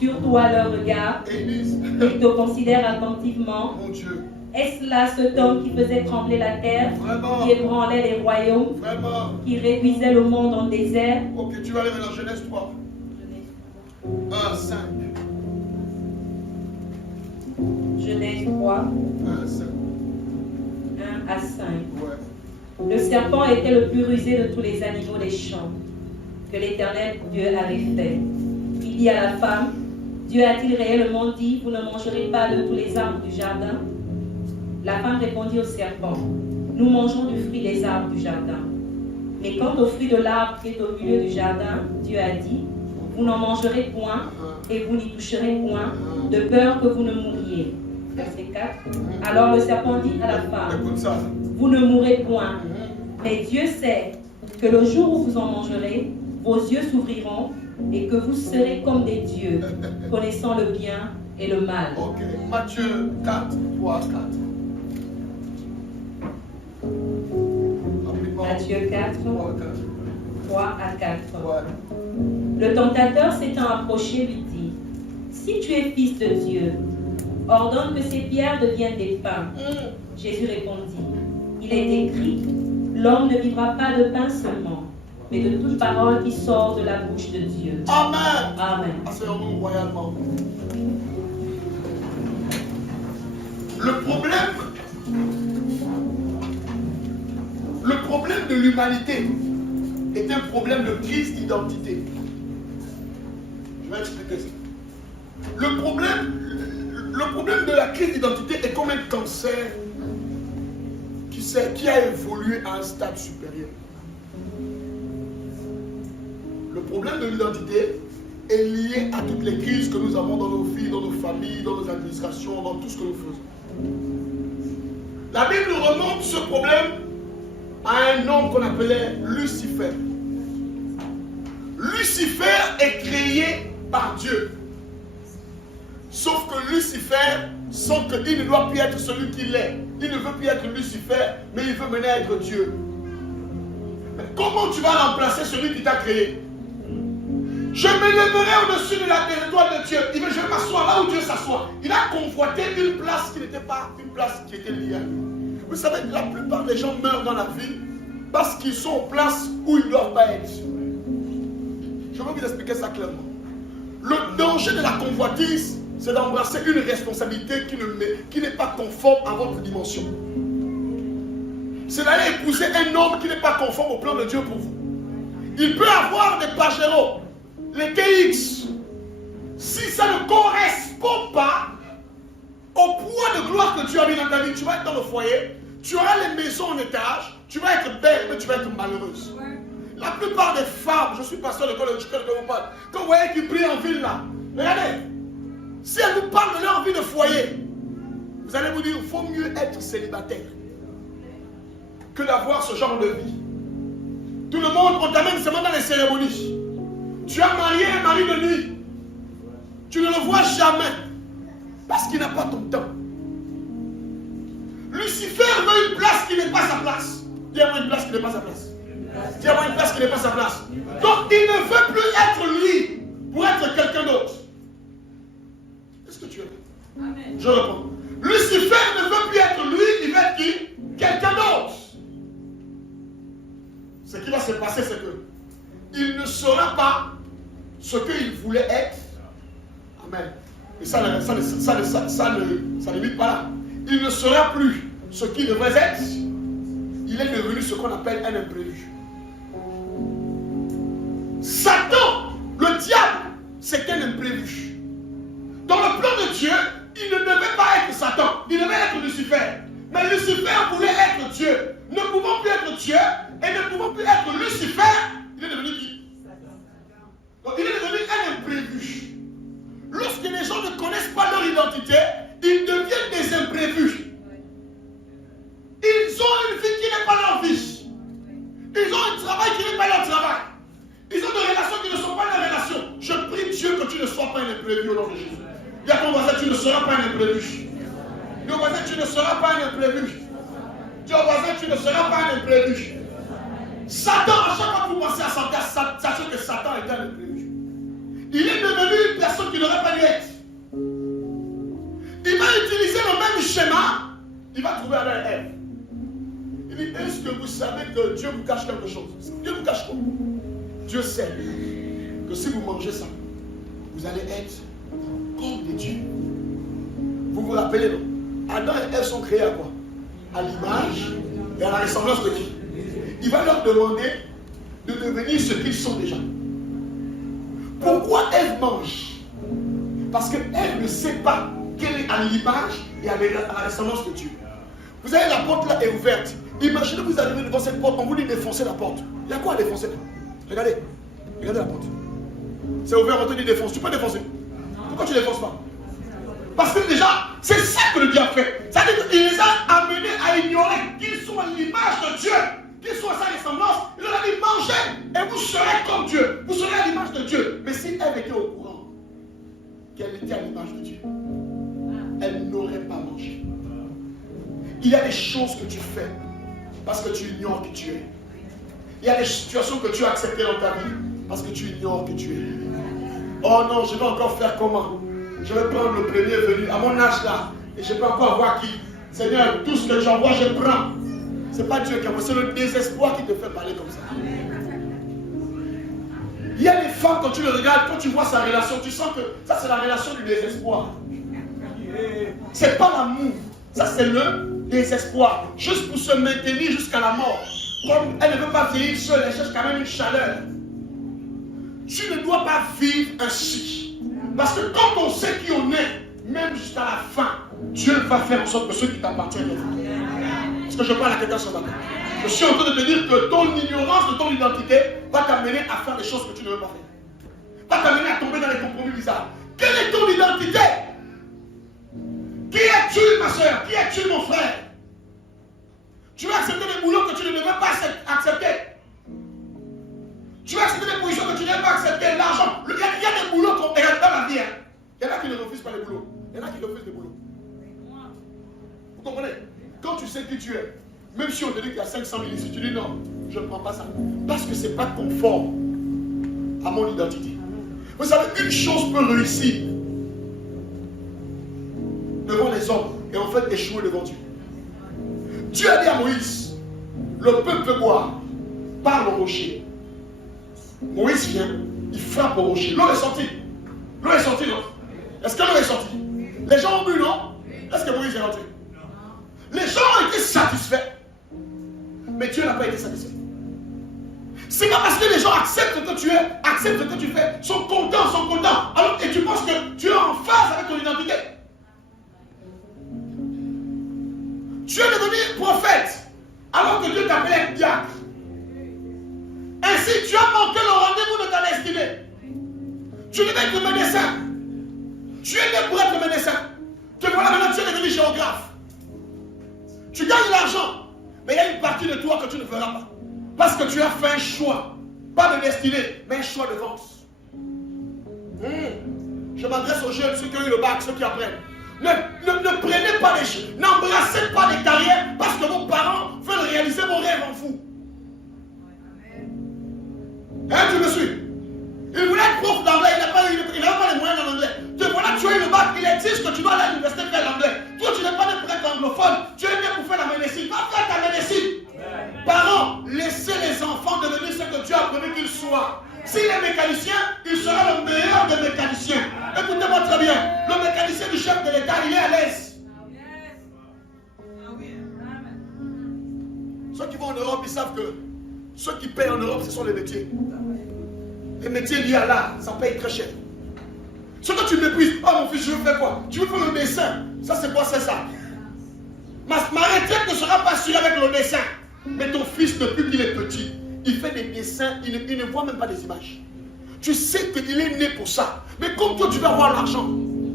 sur toi leur regard, ils te considèrent attentivement. Mon Dieu. Est-ce là cet homme qui faisait trembler la terre, Vraiment. qui ébranlait les royaumes, Vraiment. qui réduisait le monde en désert? Ok, tu vas aller dans Genèse 3. 1, 5. Genèse 3, 1, 5. 1 à 5. Ouais. Le serpent était le plus rusé de tous les animaux des champs que l'Éternel Dieu avait fait. Il dit à la femme, Dieu a-t-il réellement dit, vous ne mangerez pas de tous les arbres du jardin? La femme répondit au serpent, nous mangeons du fruit des arbres du jardin. Mais quant au fruit de l'arbre qui est au milieu du jardin, Dieu a dit, vous n'en mangerez point et vous n'y toucherez point, de peur que vous ne mouriez. Verset 4. Alors le serpent dit à la femme, Écoute ça. vous ne mourrez point, mais Dieu sait que le jour où vous en mangerez, vos yeux s'ouvriront et que vous serez comme des dieux, connaissant le bien et le mal. Ok. Matthieu 4, 3 à 4. Rapidement. Matthieu 4, 3 à 4. 3 à 4. Ouais. Le tentateur s'étant approché lui dit, si tu es fils de Dieu, ordonne que ces pierres deviennent des pains. Jésus répondit, il est écrit, l'homme ne vivra pas de pain seulement, mais de toute parole qui sort de la bouche de Dieu. Amen. Amen. Asseyons-nous royalement. Le problème de l'humanité est un problème de crise d'identité. Je vais expliquer ça. Le problème de la crise d'identité est comme un cancer qui a évolué à un stade supérieur. Le problème de l'identité est lié à toutes les crises que nous avons dans nos vies, dans nos familles, dans nos administrations, dans tout ce que nous faisons. La Bible remonte ce problème à un homme qu'on appelait Lucifer. Lucifer est créé par Dieu. Sauf que Lucifer sent qu'il ne doit plus être celui qu'il est. Il ne veut plus être Lucifer, mais il veut mener à être Dieu. Mais comment tu vas remplacer celui qui t'a créé? Je m'élèverai au-dessus de la territoire de Dieu. Il veut, je vais m'asseoir là où Dieu s'assoit. Il a convoité une place qui n'était pas une place qui était liée à lui. Vous savez, la plupart des gens meurent dans la vie parce qu'ils sont en place où ils ne doivent pas être. Je vais vous expliquer ça clairement. Le danger de la convoitise, c'est d'embrasser une responsabilité qui n'est pas conforme à votre dimension. C'est d'aller épouser un homme qui n'est pas conforme au plan de Dieu pour vous. Il peut avoir des Pajero, les TX. Si ça ne correspond pas au poids de gloire que Dieu a mis dans ta vie, tu vas être dans le foyer, tu auras les maisons en étage, tu vas être belle, mais tu vas être malheureuse. La plupart des femmes, je suis pasteur de l'école de vous parle, quand vous voyez qu'ils prient en ville là, regardez, si elles vous parlent de leur vie de foyer, vous allez vous dire, il faut mieux être célibataire que d'avoir ce genre de vie. Tout le monde, on t'amène seulement dans les cérémonies. Tu as marié un mari de nuit. Tu ne le vois jamais. Parce qu'il n'a pas ton temps. Lucifer veut une place qui n'est pas sa place. Dis-moi une place qui n'est pas sa place. Dis-moi une place qui n'est pas sa place. Donc il ne veut plus être lui pour être quelqu'un d'autre. Qu'est-ce que tu as? Amen. Je réponds. Lucifer ne veut plus être lui, il veut être qui? Quelqu'un d'autre. Ce qui va se passer, c'est que il ne sera pas ce qu'il voulait être. Amen. Et ça ne limite pas là. Il ne sera plus ce qu'il devrait être. Il est devenu ce qu'on appelle un imprévu. Satan, le diable, c'est un imprévu. Dans le plan de Dieu, il ne devait pas être Satan. Il devait être Lucifer. Mais Lucifer voulait être Dieu. Ne pouvant plus être Dieu et ne pouvant plus être Lucifer, Lucifer, il est devenu qui? Donc il est devenu un imprévu. Lorsque les gens ne connaissent pas leur identité, ils deviennent des imprévus. Ils ont une vie qui n'est pas leur vie. Ils ont un travail qui n'est pas leur travail. Ils ont des relations qui ne sont pas leurs relations. Je prie Dieu que tu ne sois pas un imprévu au nom de Jésus. Dis à ton voisin, tu ne seras pas un imprévu. Dis au voisin, tu ne seras pas un imprévu. Dis au voisin, tu ne seras pas un imprévu. Satan, à chaque fois que vous pensez à Satan, sachez que Satan est un imprévu. Il est devenu une personne qui n'aurait pas dû être. Il va utiliser le même schéma. Il va trouver Adam et Ève. Il dit, est-ce que vous savez que Dieu vous cache quelque chose? Dieu vous cache quoi? Dieu sait que si vous mangez ça, vous allez être comme des dieux. Vous vous rappelez, non? Adam et Ève sont créés à quoi? À l'image et à la ressemblance de qui? Il va leur demander de devenir ce qu'ils sont déjà. Pourquoi Ève mange? Parce qu'Ève ne sait pas qu'elle est à l'image et à la ressemblance de Dieu. Vous avez la porte là est ouverte. Imaginez vous arrivez devant cette porte, on vous dit défoncer la porte. Il y a quoi à défoncer là? Regardez, regardez la porte. C'est ouvert, on te dit défonce. Tu peux défoncer. Pourquoi tu ne défonces pas? Parce que déjà, c'est ça que le diable fait. C'est-à-dire qu'il les a amenés à ignorer qu'ils sont à l'image de Dieu, qu'ils sont à sa ressemblance. Il leur a dit mangez et vous serez comme Dieu. Vous serez à l'image de Dieu. Mais si Ève était au courant qu'elle était à l'image de Dieu, elle n'aurait pas mangé. Il y a des choses que tu fais parce que tu ignores qui tu es. Il y a des situations que tu as acceptées dans ta vie parce que tu ignores qui tu es. Oh non, je vais encore faire comment? Je vais prendre le premier venu à mon âge là et je ne peux encore voir qui. Seigneur, tout ce que j'envoie, je prends. Ce n'est pas Dieu qui envoie, c'est le désespoir qui te fait parler comme ça. Il y a des femmes, quand tu le regardes, quand tu vois sa relation, tu sens que ça c'est la relation du désespoir. C'est pas l'amour, ça c'est le désespoir. Juste pour se maintenir jusqu'à la mort. Comme elle ne veut pas vieillir seule, elle cherche quand même une chaleur. Tu ne dois pas vivre ainsi. Parce que quand on sait qui on est, même jusqu'à la fin, Dieu va faire en sorte que ceux qui t'appartiennent. Est-ce que je parle à quelqu'un ce matin? Je suis en train de te dire que ton ignorance de ton identité va t'amener à faire des choses que tu ne veux pas faire. Va t'amener à tomber dans les compromis bizarres. Quelle est ton identité? Qui es-tu, ma soeur? Qui es-tu, mon frère? Tu vas accepter des boulots que tu ne devais pas accepter. Tu vas accepter des positions que tu ne devais pas accepter. L'argent. Il y a des boulots qu'on regarde dans la vie. Hein. Il y en a qui ne refusent pas les boulots. Il y en a qui refusent des boulots. Vous comprenez? Quand tu sais qui tu es, même si on te dit qu'il y a 500 000 ici, tu dis non, je ne prends pas ça. Parce que ce n'est pas conforme à mon identité. Vous savez, une chose peut réussir devant les hommes et en fait échouer devant Dieu. Dieu a dit à Moïse, le peuple veut boire, parle au rocher. Moïse vient, il frappe au rocher. L'eau est sortie. L'eau est sortie, non? Est-ce que l'eau est sortie? Les gens ont bu, non? Est-ce que Moïse est rentré? Les gens ont été satisfaits. Mais Dieu n'a pas été satisfait. C'est pas parce que les gens acceptent ce que tu es, acceptent ce que tu fais, sont contents. Alors, et tu penses que tu es en phase avec ton identité. Tu es devenu prophète alors que Dieu t'appelait diacre. Ainsi, tu as manqué le rendez-vous de ta destinée. Tu devais être médecin. Tu es né pour être médecin. Te voilà maintenant, tu es devenu géographe. Tu gagnes l'argent, mais il y a une partie de toi que tu ne feras pas. Parce que tu as fait un choix. Pas de destinée, mais un choix de vente. Je m'adresse aux jeunes, ceux qui ont eu le bac, ceux qui apprennent. Ne prenez pas les choses, n'embrassez pas les carrières parce que vos parents veulent réaliser vos rêves en vous. Hein, tu me suis? Il voulait être prof d'anglais, il n'avait pas les moyens en anglais. Te voilà, tu as eu le bac, il exige que tu dois aller à l'université faire l'anglais. Toi, tu n'es pas né pour être anglophone, tu es né pour faire la médecine. Va faire ta médecine. Parents, laissez les enfants devenir ce que Dieu a prévu qu'ils soient. S'il est mécanicien, il sera le meilleur des mécaniciens. Écoutez-moi très bien, le mécanicien du chef de l'État, il est à l'aise. Ceux qui vont en Europe, ils savent que ceux qui payent en Europe, ce sont les métiers. Les métiers liés à l'art, ça paye très cher. Ce que tu méprises, oh mon fils, je veux faire quoi? Tu veux faire le dessin? Ça c'est quoi? C'est ça. Ma retraite ne sera pas sûre avec le dessin. Mais ton fils, depuis qu'il est petit, il fait des dessins, il ne voit même pas des images. Tu sais qu'il est né pour ça. Mais comme toi, tu vas avoir l'argent,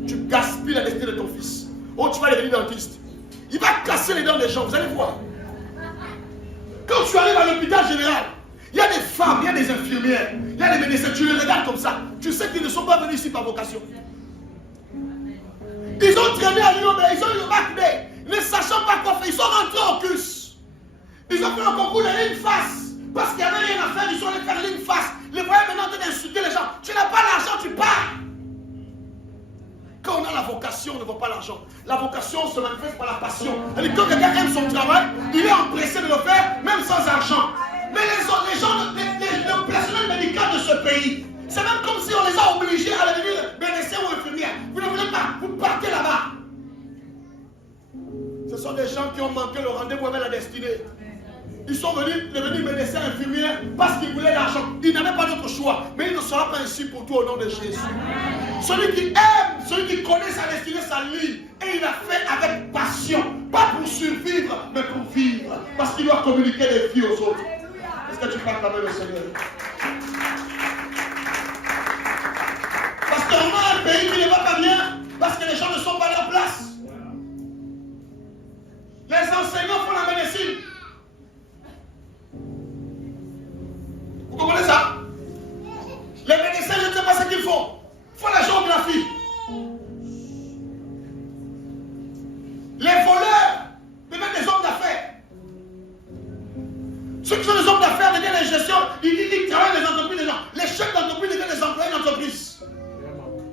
tu gaspilles la destinée de ton fils. Oh, tu vas devenir dentiste. Il va casser les dents des gens, vous allez voir. Quand tu arrives à l'hôpital général, il y a des femmes, il y a des infirmières, il y a des médecins, tu les regardes comme ça. Tu sais qu'ils ne sont pas venus ici par vocation. Ils ont traîné à l'UOB, ils ont eu le bac B, ne sachant pas quoi faire, ils sont rentrés au CUS. Ils ont fait un concours de ligne face, parce qu'il n'y avait rien à faire, ils sont allés faire ligne face. Les voyez maintenant en train d'insulter les gens. Tu n'as pas l'argent, tu pars. Quand on a la vocation, on ne voit pas l'argent. La vocation se manifeste par la passion. Et quand quelqu'un aime son travail, il est empressé de le faire, même sans argent. Mais les gens, le personnel médical de ce pays, c'est même comme si on les a obligés à devenir médecins ou infirmières. Vous ne voulez pas, vous partez là-bas. Ce sont des gens qui ont manqué le rendez-vous avec la destinée. Ils sont venus devenir médecins infirmières parce qu'ils voulaient l'argent. Ils n'avaient pas d'autre choix. Mais il ne sera pas ainsi pour toi au nom de Jésus. Celui qui aime, celui qui connaît sa destinée, sa ligne, et il a fait avec passion. Pas pour survivre, mais pour vivre. Parce qu'il doit communiquer les vies aux autres. Est-ce que tu peux acclamer le Seigneur? Parce qu'on a un pays qui ne va pas bien, parce que les gens ne sont pas à leur place. Les enseignants font la médecine. Vous comprenez ça? Les médecins, je ne sais pas ce qu'ils font. Ils font la géographie. Les voleurs deviennent des hommes d'affaires. Ceux qui sont des hommes d'affaires deviennent les gestions, ils travaillent les entreprises des gens. Les chefs d'entreprise deviennent les employés d'entreprise.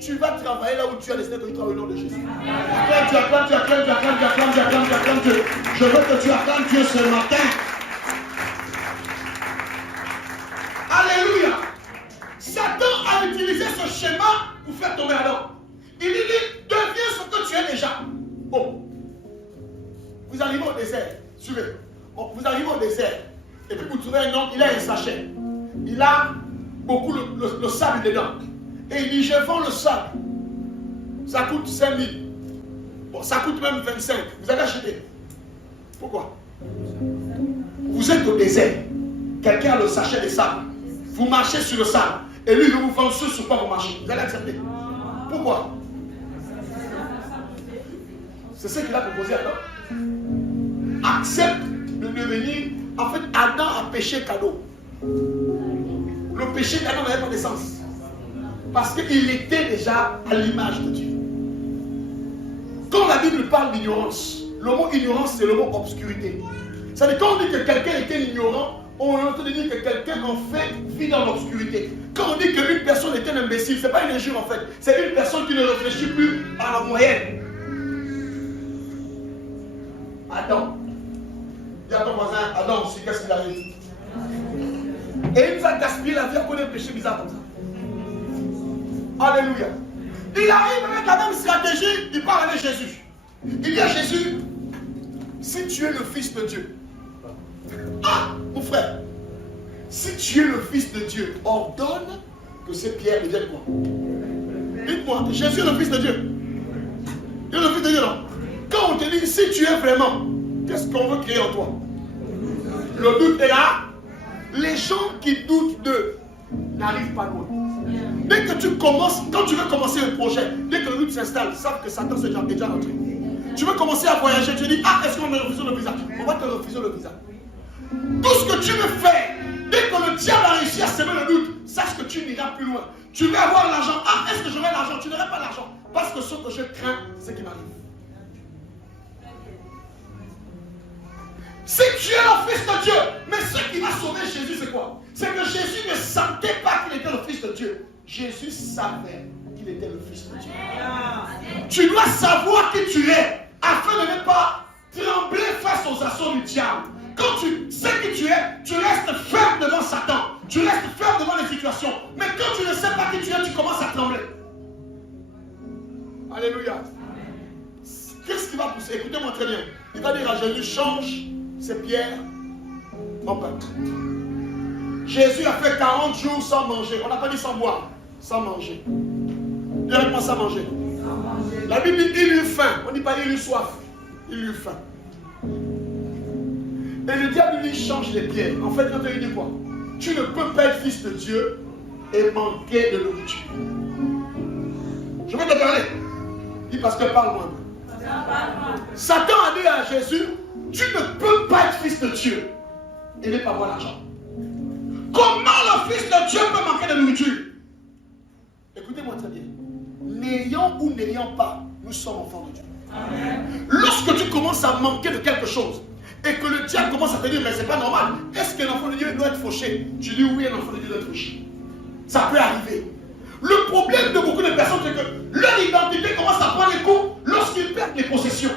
Tu vas travailler là où tu as décidé que tu travailles au nom de Jésus. Acclame Dieu, acclame Dieu, acclame Dieu, acclame Dieu, acclame Dieu, acclame Dieu, acclame Dieu. Je veux que tu acclames Dieu ce matin. Alléluia. Satan a utilisé ce schéma pour faire tomber Adam. Il lui dit, deviens ce que tu es déjà. Bon. Vous arrivez au désert. Suivez. Bon, vous arrivez au désert. Et puis vous trouvez un homme, il a un sachet. Il a beaucoup le sable dedans. Et il dit, je vends le sable. Ça coûte 5 000. Bon, ça coûte même 25. Vous allez acheter. Pourquoi? Vous êtes au désert. Quelqu'un a le sachet de sable. Vous marchez sur le sable. Et lui, il vous vend ce sur quoi vous marchez. Vous allez accepter. Pourquoi? C'est ce qu'il a proposé à Adam. Accepte de devenir. En fait, Adam a péché cadeau. Le péché d'Adam n'avait pas de sens. Parce qu'il était déjà à l'image de Dieu. Quand la Bible parle d'ignorance, le mot ignorance, c'est le mot obscurité. Ça veut dire quand on dit que quelqu'un était ignorant, on est en train de dire que quelqu'un en fait vit dans l'obscurité. Quand on dit qu'une personne est un imbécile, ce n'est pas une injure en fait. C'est une personne qui ne réfléchit plus à la moyenne. Attends. Dis à ton voisin, Adam aussi, qu'est-ce qu'il arrive? Et il nous a gaspillé la vie à cause d'un péché bizarre comme ça. Alléluia. Il arrive avec la même stratégie, il parle avec Jésus. Il dit à Jésus, si tu es le Fils de Dieu, ah, mon frère, si tu es le Fils de Dieu, ordonne que ces pierres deviennent quoi? Dites-moi, Jésus est le Fils de Dieu. Il est le Fils de Dieu, non? Quand on te dit, si tu es vraiment, qu'est-ce qu'on veut créer en toi? Le doute est là. Les gens qui doutent d'eux n'arrivent pas loin. Dès que tu commences, quand tu veux commencer un projet, dès que le doute s'installe, savent que Satan s'est déjà rentré. Tu veux commencer à voyager, tu dis, ah, est-ce qu'on me refuse le visa? On va te refuser le visa. Tout ce que tu veux faire, dès que le diable a réussi à semer le doute, sache que tu n'iras plus loin. Tu veux avoir l'argent. Ah, est-ce que j'aurai l'argent? Tu n'auras pas l'argent. Parce que ce que je crains, c'est ce qui m'arrive. Si tu es le Fils de Dieu, mais ce qui va sauver Jésus, c'est quoi? C'est que Jésus ne sentait pas qu'il était le Fils de Dieu. Jésus savait qu'il était le Fils de Dieu. Tu dois savoir qui tu es, afin de ne pas trembler face aux assauts du diable. Quand tu sais qui tu es, tu restes ferme devant Satan. Tu restes ferme devant les situations. Mais quand tu ne sais pas qui tu es, tu commences à trembler. Alléluia. Qu'est-ce qui va pousser? Écoutez-moi très bien. Il va dire à Jésus, change ces pierres en pain. Jésus a fait 40 jours sans manger. On n'a pas dit sans boire, sans manger. Dis avec moi, sans manger. La Bible dit il eut faim. On ne dit pas il eut soif. Il eut faim. Et le diable lui change les pierres. En fait, quand il dit quoi? Tu ne peux pas être fils de Dieu et manquer de nourriture. Je vais te parler. Dis, pasteur, parle-moi. Satan a dit à Jésus, tu ne peux pas être fils de Dieu et ne pas avoir l'argent. Comment le fils de Dieu peut manquer de nourriture? Écoutez-moi très bien. N'ayant ou n'ayant pas, nous sommes enfants de Dieu. Amen. Lorsque tu commences à manquer de quelque chose et que le diable commence à te dire, mais c'est pas normal, est-ce qu'un enfant de Dieu doit être fauché? Tu dis oui, un enfant de Dieu doit être fauché. Ça peut arriver. Le problème de beaucoup de personnes, c'est que leur identité commence à prendre les coups lorsqu'ils perdent les possessions.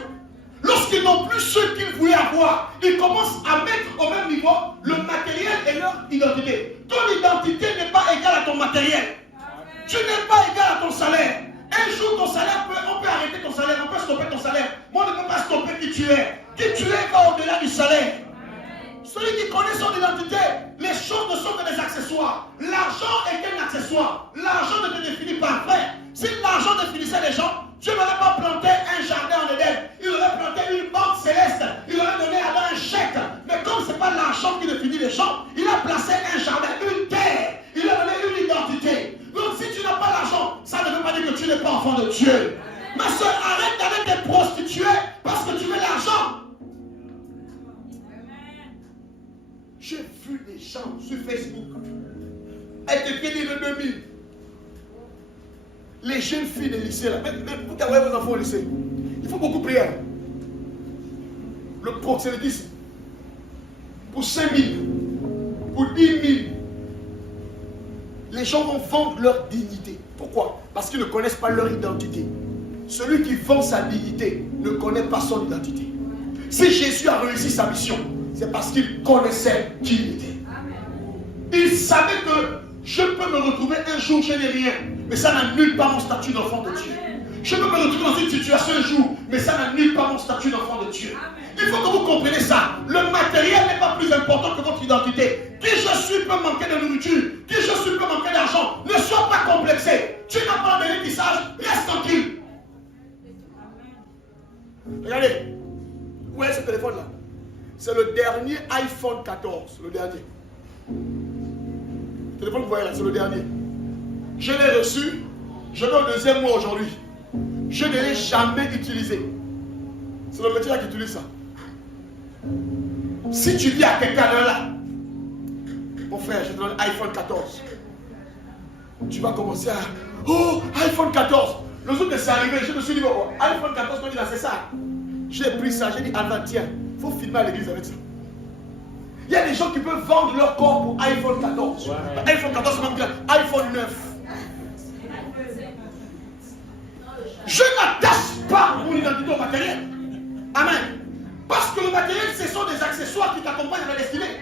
Lorsqu'ils n'ont plus ce qu'ils voulaient avoir, ils commencent à mettre au même niveau le matériel et leur identité. Ton identité n'est pas égale à ton matériel. Amen. Tu n'es pas égal à ton salaire. Un jour, ton salaire, on peut arrêter ton salaire, on peut stopper ton salaire. Moi, on ne peut pas stopper qui tu es. Qui tu es va au-delà du salaire. Celui qui connaît son identité, les choses ne sont que des accessoires. L'argent est qu'un accessoire. L'argent ne te définit pas. Frère, si l'argent définissait les gens, Dieu n'aurait pas planté un jardin en Éden. Il aurait planté une banque céleste. Il aurait donné à Adam un chèque. Mais comme ce n'est pas l'argent qui définit les gens, il a placé un jardin, une terre. Il a donné une identité. Donc si tu n'as pas l'argent, ça ne veut pas dire que tu n'es pas enfant de Dieu. Ma soeur, arrête d'aller te prostituer parce que tu veux l'argent. J'ai vu des gens sur Facebook être payés de 2000. Les jeunes filles de lycée, là, même vous qui avez vos enfants au lycée, il faut beaucoup prier. Le proxénétisme, pour 5 000, pour 10 000, les gens vont vendre leur dignité. Pourquoi? Parce qu'ils ne connaissent pas leur identité. Celui qui vend sa dignité ne connaît pas son identité. Si Jésus a réussi sa mission, c'est parce qu'il connaissait qui il était. Il savait que je peux me retrouver un jour, je n'ai rien, mais ça n'annule pas mon statut d'enfant de Dieu. Je peux me retrouver dans une situation un jour, mais ça n'annule pas mon statut d'enfant de Dieu. Il faut que vous compreniez ça. Le matériel n'est pas plus important que votre identité. Qui je suis peut manquer de nourriture, qui je suis peut manquer d'argent. Ne sois pas complexé. Tu n'as pas de métissage, reste tranquille. Regardez, vous voyez ce téléphone-là? C'est le dernier iPhone 14, le dernier. Le téléphone que vous voyez là, c'est le dernier. Je l'ai reçu, je vais au deuxième mois aujourd'hui. Je ne l'ai jamais utilisé. C'est le métier là qui utilise ça. Si tu dis à quelqu'un là, mon frère, je te donne iPhone 14. Tu vas commencer à, oh, iPhone 14. Le jour que c'est arrivé, je me suis dit, oh, iPhone 14, on dit là, c'est ça. J'ai pris ça, j'ai dit, ah tiens, il faut filmer à l'église avec ça. Il y a des gens qui peuvent vendre leur corps pour iPhone 14. Ouais. iPhone 14, c'est même bien. iPhone 9. Je n'attache pas mon identité au matériel. Amen. Parce que le matériel, ce sont des accessoires qui t'accompagnent à la destinée.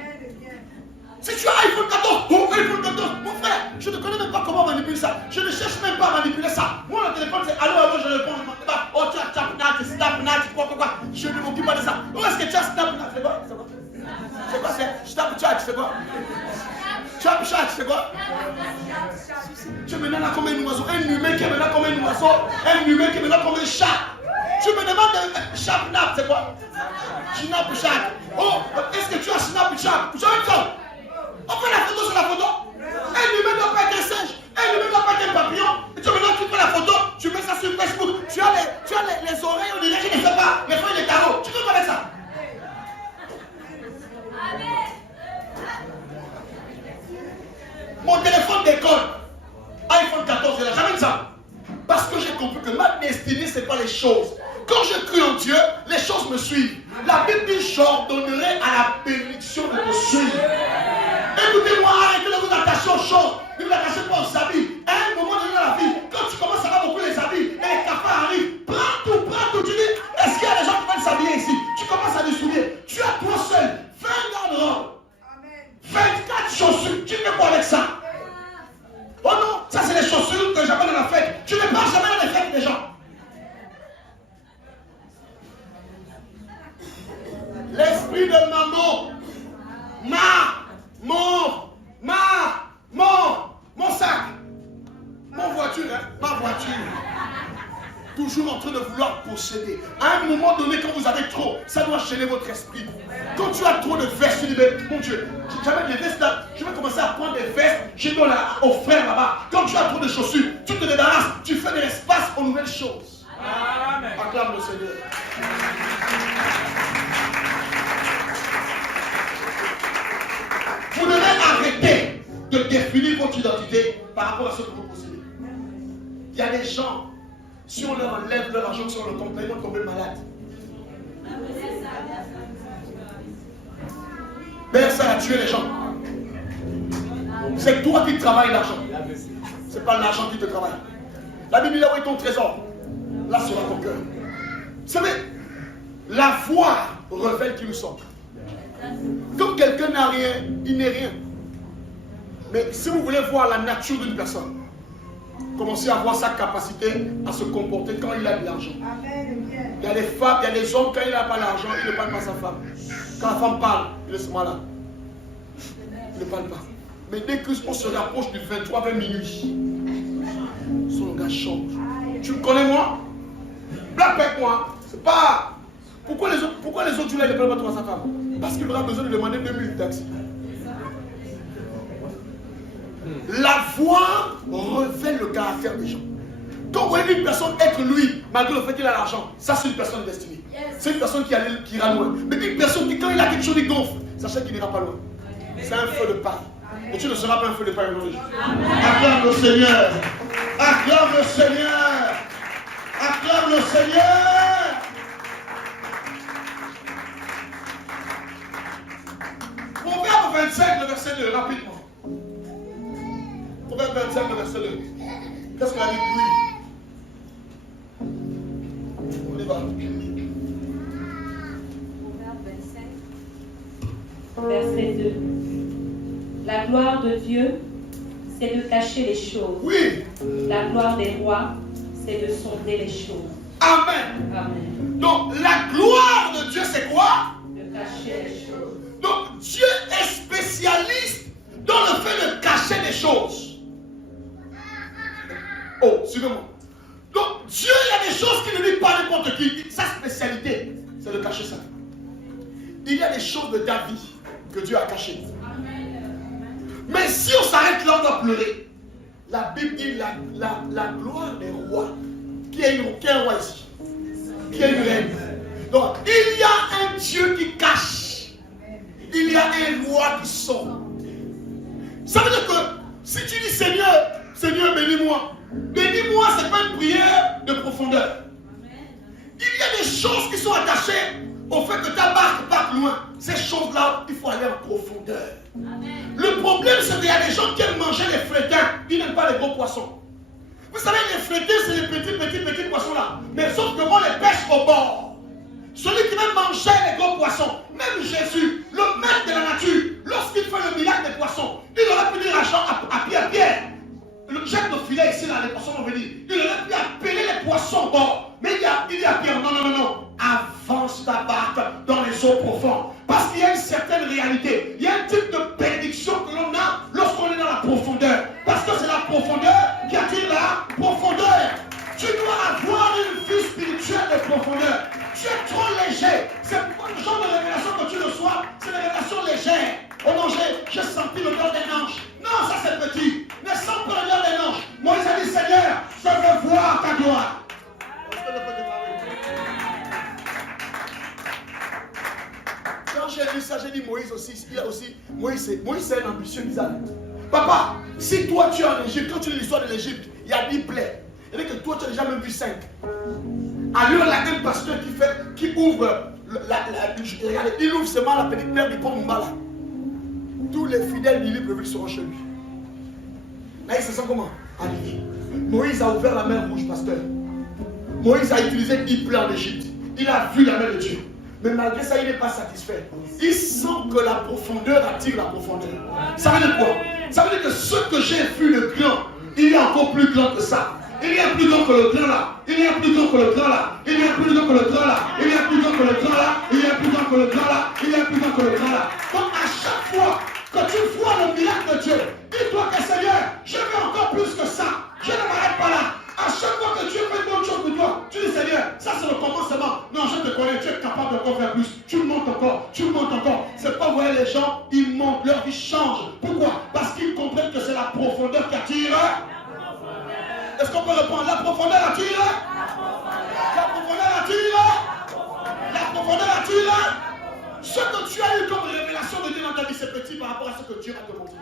Si tu as iPhone 14, oh iPhone 14, mon frère, je ne connais même pas comment manipuler ça. Je ne cherche même pas à manipuler ça. Moi, le téléphone, c'est allô, allô, je réponds, je m'en dis pas. Oh, tu as Snapchat, quoi. Je ne m'occupe pas de ça. Où est-ce que tu as Snapchat? C'est quoi? C'est quoi? C'est Snapchat, c'est quoi? Snapchat, c'est quoi? Tu me donnes comme un oiseau, un humain qui me donne comme un oiseau, un humain qui me donne comme un chat. Tu me demandes Snapchat, c'est quoi? Snapchat. Oh, est-ce que tu as Snapchat? Je veux dire. On fait la photo sur la photo. Un humain ne doit pas être un singe. Un humain ne doit pas être un papillon. Et tu prends la photo, tu mets ça sur Facebook. Tu as les oreilles, on dirait qu'il ne fait pas. Les feuilles de tarot. Tu peux connaître ça. Mon téléphone décolle. iPhone 14, je n'ai jamais dit ça. Parce que j'ai compris que ma destinée, ce n'est pas les choses. Quand je crie en Dieu, les choses me suivent. La Bible dit, j'ordonnerai à la bénédiction de te suivre. Écoutez-moi, arrêtez de vous attacher aux choses. Ne vous attachez pas aux habits. À un moment donné dans la vie, quand tu commences à avoir beaucoup les habits et les cafards arrivent, prends tout. Tu dis, est-ce qu'il y a des gens qui veulent s'habiller ici? Tu commences à distribuer. Tu as toi seul 20 garde-robes, 24 chaussures. Tu fais quoi avec ça? Oh non, ça c'est les chaussures que j'appelle dans la fête. Tu ne pars jamais dans les fêtes des gens. L'esprit de maman, mon sac. toujours en train de vouloir posséder. À un moment donné, quand vous avez trop, ça doit gêner votre esprit. Quand tu as trop de vestes, tu dis, mais mon Dieu, j'avais des vestes là, je vais commencer à prendre des vestes, je dois aux frères là-bas. Quand tu as trop de chaussures, tu te débarrasses, tu fais de l'espace aux nouvelles choses. Amen. Acclame le Seigneur. Vous devez arrêter de définir votre identité par rapport à ce que vous possédez. Il y a des gens, si on leur enlève leur argent sur le compte, ils vont tomber malades. Mais ça a tué les gens. C'est toi qui travailles l'argent. Ce n'est pas l'argent qui te travaille. La Bible dit là où est ton trésor, là sera ton cœur. Vous savez, la foi révèle qui nous sommes. Quand quelqu'un n'a rien, il n'est rien. Mais si vous voulez voir la nature d'une personne, commencez à voir sa capacité à se comporter quand il a de l'argent. Il y a des femmes, il y a des hommes, quand il n'a pas l'argent, il ne parle pas à sa femme. Quand la femme parle, il est ce là. Il ne parle pas. Mais dès qu'on se rapproche du 23 vers minuit, son langage change. Tu me connais moi? Blague avec moi. C'est pas. Pourquoi les autres jours là, ils ne parlent pas trop à sa femme? Parce qu'il aura besoin de demander 2000 de taxi. La foi révèle le caractère des gens. Quand vous voyez une personne être lui, malgré le fait qu'il a l'argent, ça c'est une personne destinée. C'est une personne qui ira loin. Mais une personne qui, quand il a quelque chose, il gonfle, sachez qu'il n'ira pas loin. C'est un feu de paille. Et tu ne seras pas un feu de paille aujourd'hui. Acclame le Seigneur. Acclame le Seigneur. Acclame le Seigneur. Proverbe 25, le verset 2, rapidement. Proverbe 25, le verset 2. Qu'est-ce qu'on a dit? Oui. On y va. Verset 2. La gloire de Dieu, c'est de cacher les choses. Oui. La gloire des rois, c'est de sonder les choses. Amen. Amen. Donc, la gloire de Dieu, c'est quoi? De cacher les choses. Donc, Dieu est spécialiste dans le fait de cacher des choses. Oh, suivez-moi. Donc, Dieu, il y a des choses qui ne dit pas n'importe qui. Sa spécialité, c'est de cacher ça. Il y a des choses de David que Dieu a cachées. Mais si on s'arrête là, on va pleurer. La Bible dit la gloire des rois. Qui est un roi ici? Qui est une reine? Donc, il y a un Dieu qui cache. Il y a un roi qui sort. Ça veut dire que si tu dis Seigneur, Seigneur, bénis-moi. Bénis-moi, ce n'est pas une prière de profondeur. Il y a des choses qui sont attachées au fait que ta barque parte loin. Ces choses-là, il faut aller en profondeur. Amen. Le problème, c'est qu'il y a des gens qui aiment manger les flétins. Ils n'aiment pas les gros poissons. Vous savez, les flétins, c'est les petits poissons-là. Mais sauf que moi, les pêche au bord. Celui qui veut manger les gros poissons, même Jésus, le maître de la nature, lorsqu'il fait le miracle des poissons, il aurait pu dire à Pierre, jette le filet ici, là, les poissons vont venir. Il aurait pu appeler les poissons au bord. Mais il dit à Pierre, non. Avance ta barque dans les eaux profondes. Parce qu'il y a une certaine réalité. Il y a un type de bénédiction que l'on a lorsqu'on est dans la profondeur. Parce que c'est la profondeur qui attire la profondeur. Tu dois avoir une vie spirituelle de profondeur. Tu es trop léger. C'est pourquoi le genre de révélation que tu reçois, c'est des révélations légères. Oh non, j'ai senti l'odeur d'un ange. Non, ça c'est petit. Ne sens pas l'odeur d'un ange. Moïse a dit, Seigneur, je veux voir ta gloire. Quand j'ai vu ça, j'ai dit Moïse aussi, il a aussi, Moïse c'est un ambitieux bizarre. Papa, si toi tu es en Égypte, quand tu lis l'histoire de l'Égypte, il y a 10 plaies. Il dit que toi tu as déjà même vu 5. Alors là, un pasteur qui ouvre, il ouvre seulement la petite mer du pont Mumbala. Tous les fidèles d'Ili prévus seront chez lui. Là, il se sent comment? Aligné. Moïse a ouvert la mer rouge, pasteur. Moïse a utilisé 10 plaies en Égypte. Il a vu la main de Dieu. Mais malgré ça, il n'est pas satisfait. Il sent que la profondeur attire la profondeur. Ça veut dire quoi? Ça veut dire que ce que j'ai vu le grand, il est encore plus grand que ça. Il y a plus grand que le grand là. Il y a plus grand que le grand là. Il y a plus grand que le grand là. Il y a plus grand que le grand là. Il y a plus grand que le grand là. Il y a plus grand que le grand là. Donc à chaque fois que tu vois le miracle de Dieu, dis-toi que Seigneur, je veux encore plus que ça. Je ne m'arrête pas là. À chaque fois que Dieu fait une bonne chose pour toi, capable d'encore faire plus. Tu montes encore, tu montes encore. C'est pas vrai, les gens, ils montent, leur vie change. Pourquoi? Parce qu'ils comprennent que c'est la profondeur qui attire. Est-ce qu'on peut répondre? La profondeur attire. La profondeur attire. La profondeur attire. Ce que tu as eu comme révélation de Dieu dans ta vie, c'est petit par rapport à ce que Dieu va te montrer.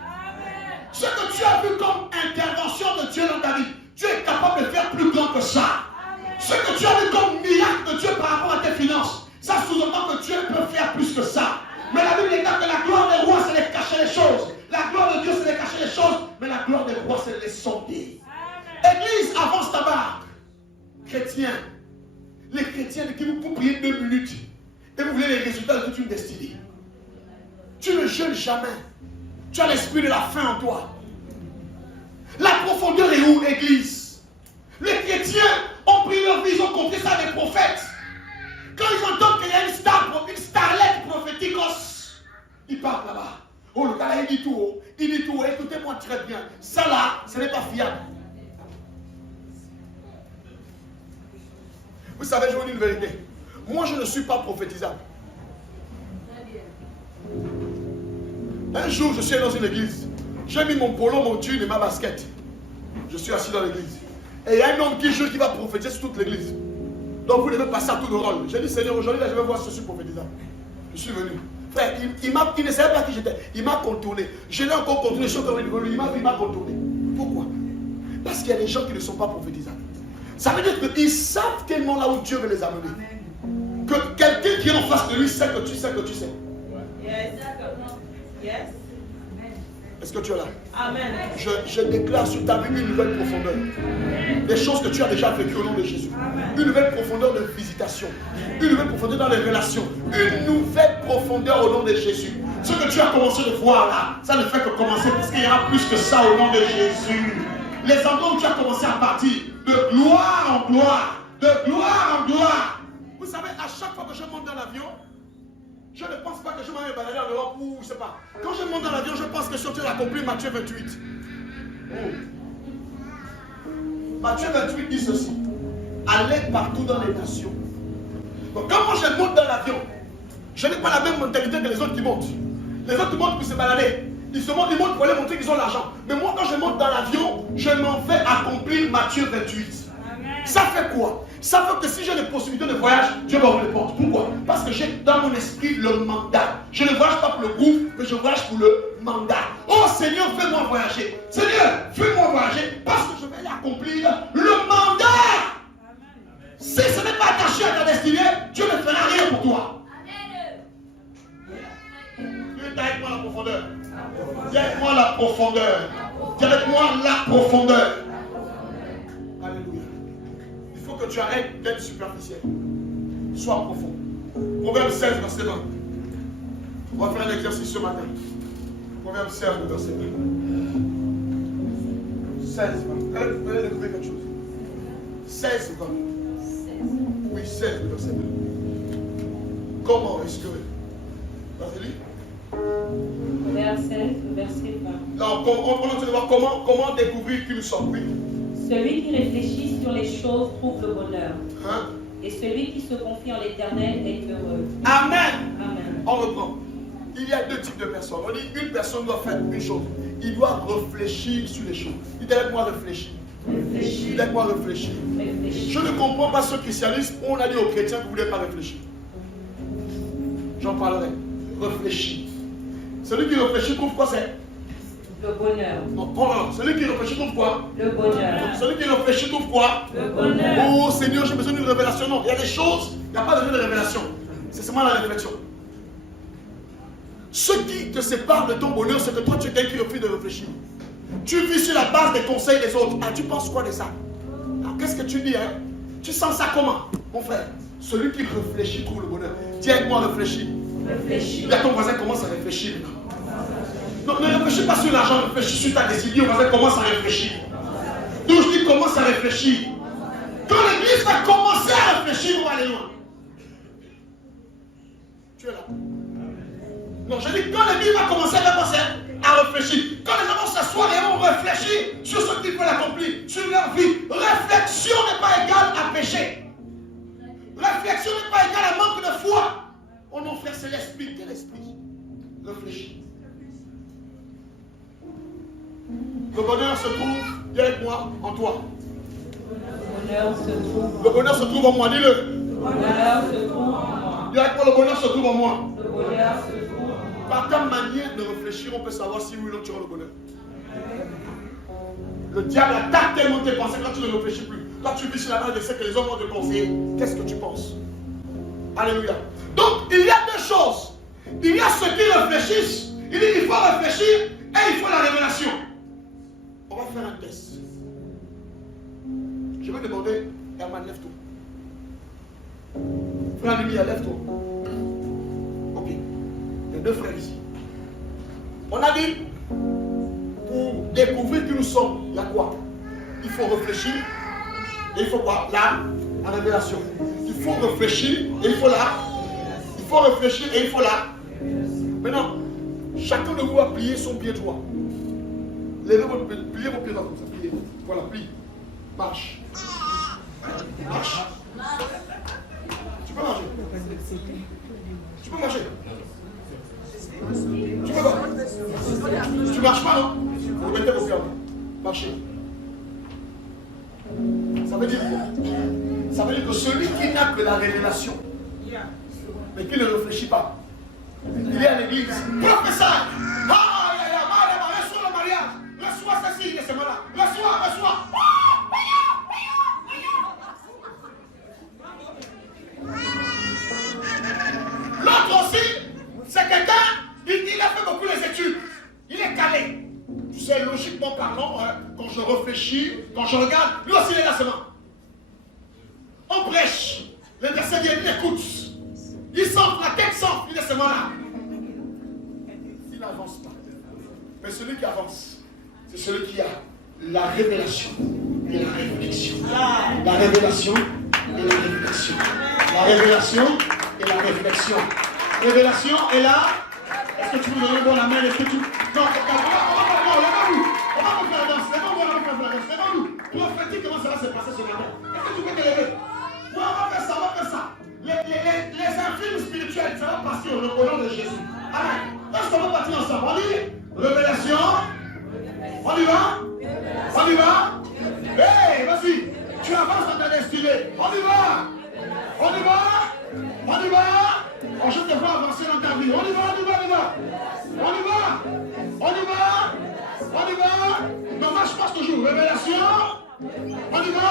Ce que tu as vu comme intervention de Dieu dans ta vie, Dieu est capable de faire plus grand que ça. Ce que tu as vu comme miracle de Dieu par rapport à tes finances, ça sous-entend que Dieu peut faire plus que ça. Mais la Bible déclare que la gloire des rois, c'est de cacher les choses. La gloire de Dieu, c'est de cacher les choses. Mais la gloire des rois, c'est de les sonder. Église, avance ta barque. Chrétiens, les chrétiens qui vous priez 2 minutes et vous voulez les résultats de toute une destinée. Tu ne jeûnes jamais. Tu as l'esprit de la faim en toi. La profondeur est où, Église? Les chrétiens ont pris leur vie, ils ont compris ça des prophètes. Quand ils entendent qu'il y a une starlette prophétique, ils partent là-bas. Oh, le gars, il dit tout haut. Il dit tout haut. Écoutez-moi très bien. Ça là, ce n'est pas fiable. Vous savez, je vous dis une vérité. Moi, je ne suis pas prophétisable. Un jour, je suis dans une église. J'ai mis mon polo, mon jean et ma basket. Je suis assis dans l'église. Et il y a un homme qui jure qu'il va prophétiser sur toute l'église. Donc vous devez passer à tout le rôle. J'ai dit, Seigneur, aujourd'hui, là, je vais voir si je suis prophétisable. Je suis venu. Frère, il ne savait pas qui j'étais. Il m'a contourné. Je l'ai encore contourné. Je suis encore venu. Il m'a contourné. Pourquoi? Parce qu'il y a des gens qui ne sont pas prophétisables. Ça veut dire qu'ils savent tellement là où Dieu veut les amener. Que quelqu'un qui est en face de lui sait que tu sais que tu sais. Yes. Yes. Est-ce que tu es là? Amen. Je déclare sur ta vie une nouvelle profondeur. Des choses que tu as déjà vécues au nom de Jésus. Amen. Une nouvelle profondeur de visitation. Une nouvelle profondeur dans les relations. Une nouvelle profondeur au nom de Jésus. Ce que tu as commencé de voir là, ça ne fait que commencer parce qu'il y aura plus que ça au nom de Jésus. Les endroits où tu as commencé à partir de gloire en gloire, de gloire en gloire. Vous savez, à chaque fois que je monte dans l'avion, je ne pense pas que je m'en vais balader en Europe ou je ne sais pas. Quand je monte dans l'avion, je pense que je suis en train d'accomplir Matthieu 28. Matthieu 28 dit ceci. Allez partout dans les nations. Donc quand moi je monte dans l'avion, je n'ai pas la même mentalité que les autres qui montent. Les autres qui montent pour se balader. Ils montent pour aller montrer qu'ils ont l'argent. Mais moi quand je monte dans l'avion, je m'en vais accomplir Matthieu 28. Amen. Ça fait quoi? Ça fait que si j'ai des possibilités de voyage, Dieu va ouvrir les portes. Pourquoi? Parce que j'ai dans mon esprit le mandat. Je ne voyage pas pour le groupe, mais je voyage pour le mandat. Oh Seigneur, fais-moi voyager. Seigneur, fais-moi voyager parce que je vais aller accomplir le mandat. Amen. Si ce n'est pas attaché à ta destinée, Dieu ne fera rien pour toi. Dieu est avec moi la profondeur. Dis avec moi la profondeur. Dis avec moi la profondeur. Alléluia. Il faut que tu arrêtes d'être superficiel. Sois profond. Proverbe 16, verset 20. On va faire un exercice ce matin. Proverbe 16, verset 20. 16, 20. Vous allez découvrir quelque chose. 16, 20. Oui, 16, verset 20. Comment respirer? Vas-y, lis. Proverbe 16, verset 20. Non, on va voir comment découvrir qu'une sorte. Oui. Celui qui réfléchit sur les choses trouve le bonheur. Hein? Et celui qui se confie en l'Éternel est heureux. Amen. Amen. On reprend. Il y a 2 types de personnes. On dit une personne doit faire une chose. Il doit réfléchir sur les choses. Il avec moi réfléchir. Il avec moi réfléchir. Je ne comprends pas ce christianisme où on a dit aux chrétiens que vous ne voulez pas réfléchir. J'en parlerai. Réfléchir. Celui qui réfléchit trouve quoi c'est? Le bonheur. Non, celui qui réfléchit trouve quoi? Le bonheur. Celui qui réfléchit trouve quoi? Le bonheur. Oh Seigneur, j'ai besoin d'une révélation. Non, il y a des choses, il n'y a pas besoin de révélation. C'est seulement la réflexion. Ce qui te sépare de ton bonheur, c'est que toi tu es quelqu'un qui refuse de réfléchir. Tu vis sur la base des conseils des autres. Ah, tu penses quoi de ça? Ah, qu'est-ce que tu dis, hein? Tu sens ça comment, mon frère? Celui qui réfléchit trouve le bonheur. Dis avec moi, réfléchis. Réfléchis. Là, ton voisin commence à réfléchir maintenant. Donc ne réfléchis pas sur l'argent, réfléchis sur ta décision. Voisin commence à réfléchir. Donc je dis commence à réfléchir. Quand l'église va commencer à réfléchir, on va aller loin. Tu es là. Non, je dis quand l'église va commencer à réfléchir. Quand les gens vont s'asseoir et vont réfléchir sur ce qu'ils veulent accomplir, sur leur vie. Réflexion n'est pas égale à péché. Réflexion n'est pas égale à manque de foi. frère, c'est l'esprit. Quel esprit? Réfléchis. Le bonheur se trouve, dis avec moi, en toi. Le bonheur se trouve en moi, dis-le. Le bonheur se trouve en moi. Dis avec moi, le bonheur se trouve en moi. Le bonheur se trouve en moi. Par ta manière de réfléchir, on peut savoir si oui ou non tu auras le bonheur. Le diable attaque tellement tes pensées quand tu ne réfléchis plus. Quand tu vis sur la base de ce que les hommes vont te conseiller, qu'est-ce que tu penses? Alléluia. Donc, il y a deux choses. Il y a ceux qui réfléchissent. Il dit qu'il faut réfléchir et il faut la révélation. On va faire un test. Je vais demander, Herman, lève-toi. Frère Lumière, lève-toi. Ok. Il y a deux frères ici. On a dit, pour découvrir qui nous sommes, il y a quoi? Il faut réfléchir et il faut quoi? La révélation. Il faut réfléchir et il faut il faut réfléchir et il faut Maintenant, chacun de vous va plier son pied droit. Levez votre pied, pliez vos pieds droits comme ça. Pliez. Voilà, plie. Marche. Marche. Tu peux marcher. Tu peux marcher. Tu peux pas. Tu marches pas, non? Vous mettez vos pieds en bas. Marchez. Ça veut dire quoi? Ça veut dire que celui qui n'a que la révélation, mais qui ne réfléchit pas, il est à l'église. Professeur! Reçois le mariage! Reçois ceci, c'est moi là! Reçois! L'autre aussi, c'est quelqu'un, il a fait beaucoup les études. Il est calé. Tu sais, logiquement parlant, quand je réfléchis, quand je regarde, lui aussi il est là seulement. On prêche. Les versets viennent, il écoute. Il s'enfle, la tête s'enfle, il est seulement là. Il n'avance pas. Mais celui qui avance, c'est celui qui a la révélation et la réflexion. La révélation et la réflexion. La révélation et la réflexion. Révélation est là. Est-ce que tu veux donner bon la main? Est-ce que tu... Non, levez-vous. On va vous faire la danse. Levez-vous. Prophétique, comment ça va se passer ce matin? Est-ce que tu peux te lever? Oui, on va faire ça. Les infimes spirituels, ça va passer au nom de Jésus. Amen. Est-ce qu'on va partir ensemble? On dit révélation. On y va? Hey, vas-y. Tu avances dans ta destinée. On y va. Oh, je te vois avancer dans ta vie. On y va. Non, marche pas toujours. Révélation. On y va.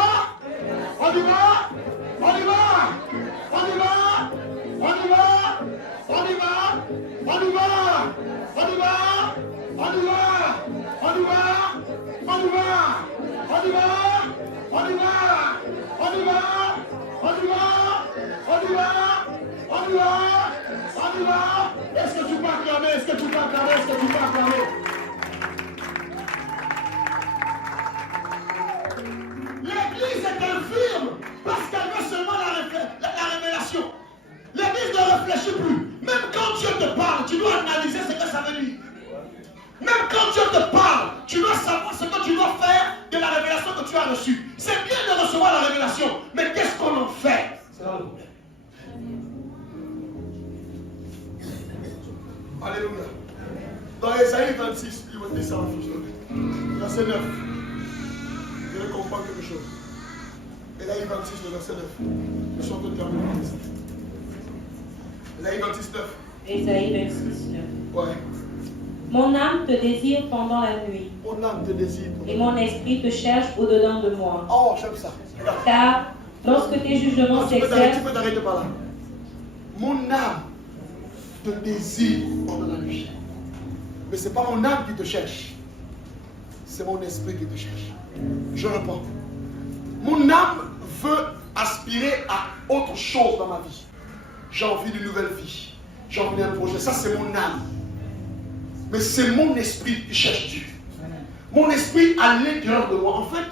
Est-ce que tu peux acclamer? L'église est infirme parce qu'elle veut seulement la révélation. L'église ne réfléchit plus. Même quand Dieu te parle, tu dois analyser ce que ça veut dire. Même quand Dieu te parle, tu dois savoir ce que tu dois faire de la révélation que tu as reçue. C'est bien de recevoir la révélation, mais qu'est-ce qu'on en fait? C'est là le problème. Alléluia. Dans Ésaïe 26, il va dire ça en fiche. Verset 9. Je vais comprendre quelque chose. Ésaïe 26, le verset 9. Je suis en train de terminer. Ésaïe 26, 9. Ésaïe 26, 9. Ouais. Mon âme te désire pendant la nuit. Mon âme te désire. Et mon esprit te cherche au-dedans de moi. Oh, j'aime ça. Regarde. Car lorsque tes jugements s'exercent, Tu peux t'arrêter par là. Mon âme te désire pendant la nuit. Mais ce n'est pas mon âme qui te cherche. C'est mon esprit qui te cherche. Je réponds. Mon âme veut aspirer à autre chose dans ma vie. J'ai envie d'une nouvelle vie. J'ai envie d'un projet. Ça, c'est mon âme. Mais c'est mon esprit qui cherche Dieu. Mon esprit à l'intérieur de moi. En fait,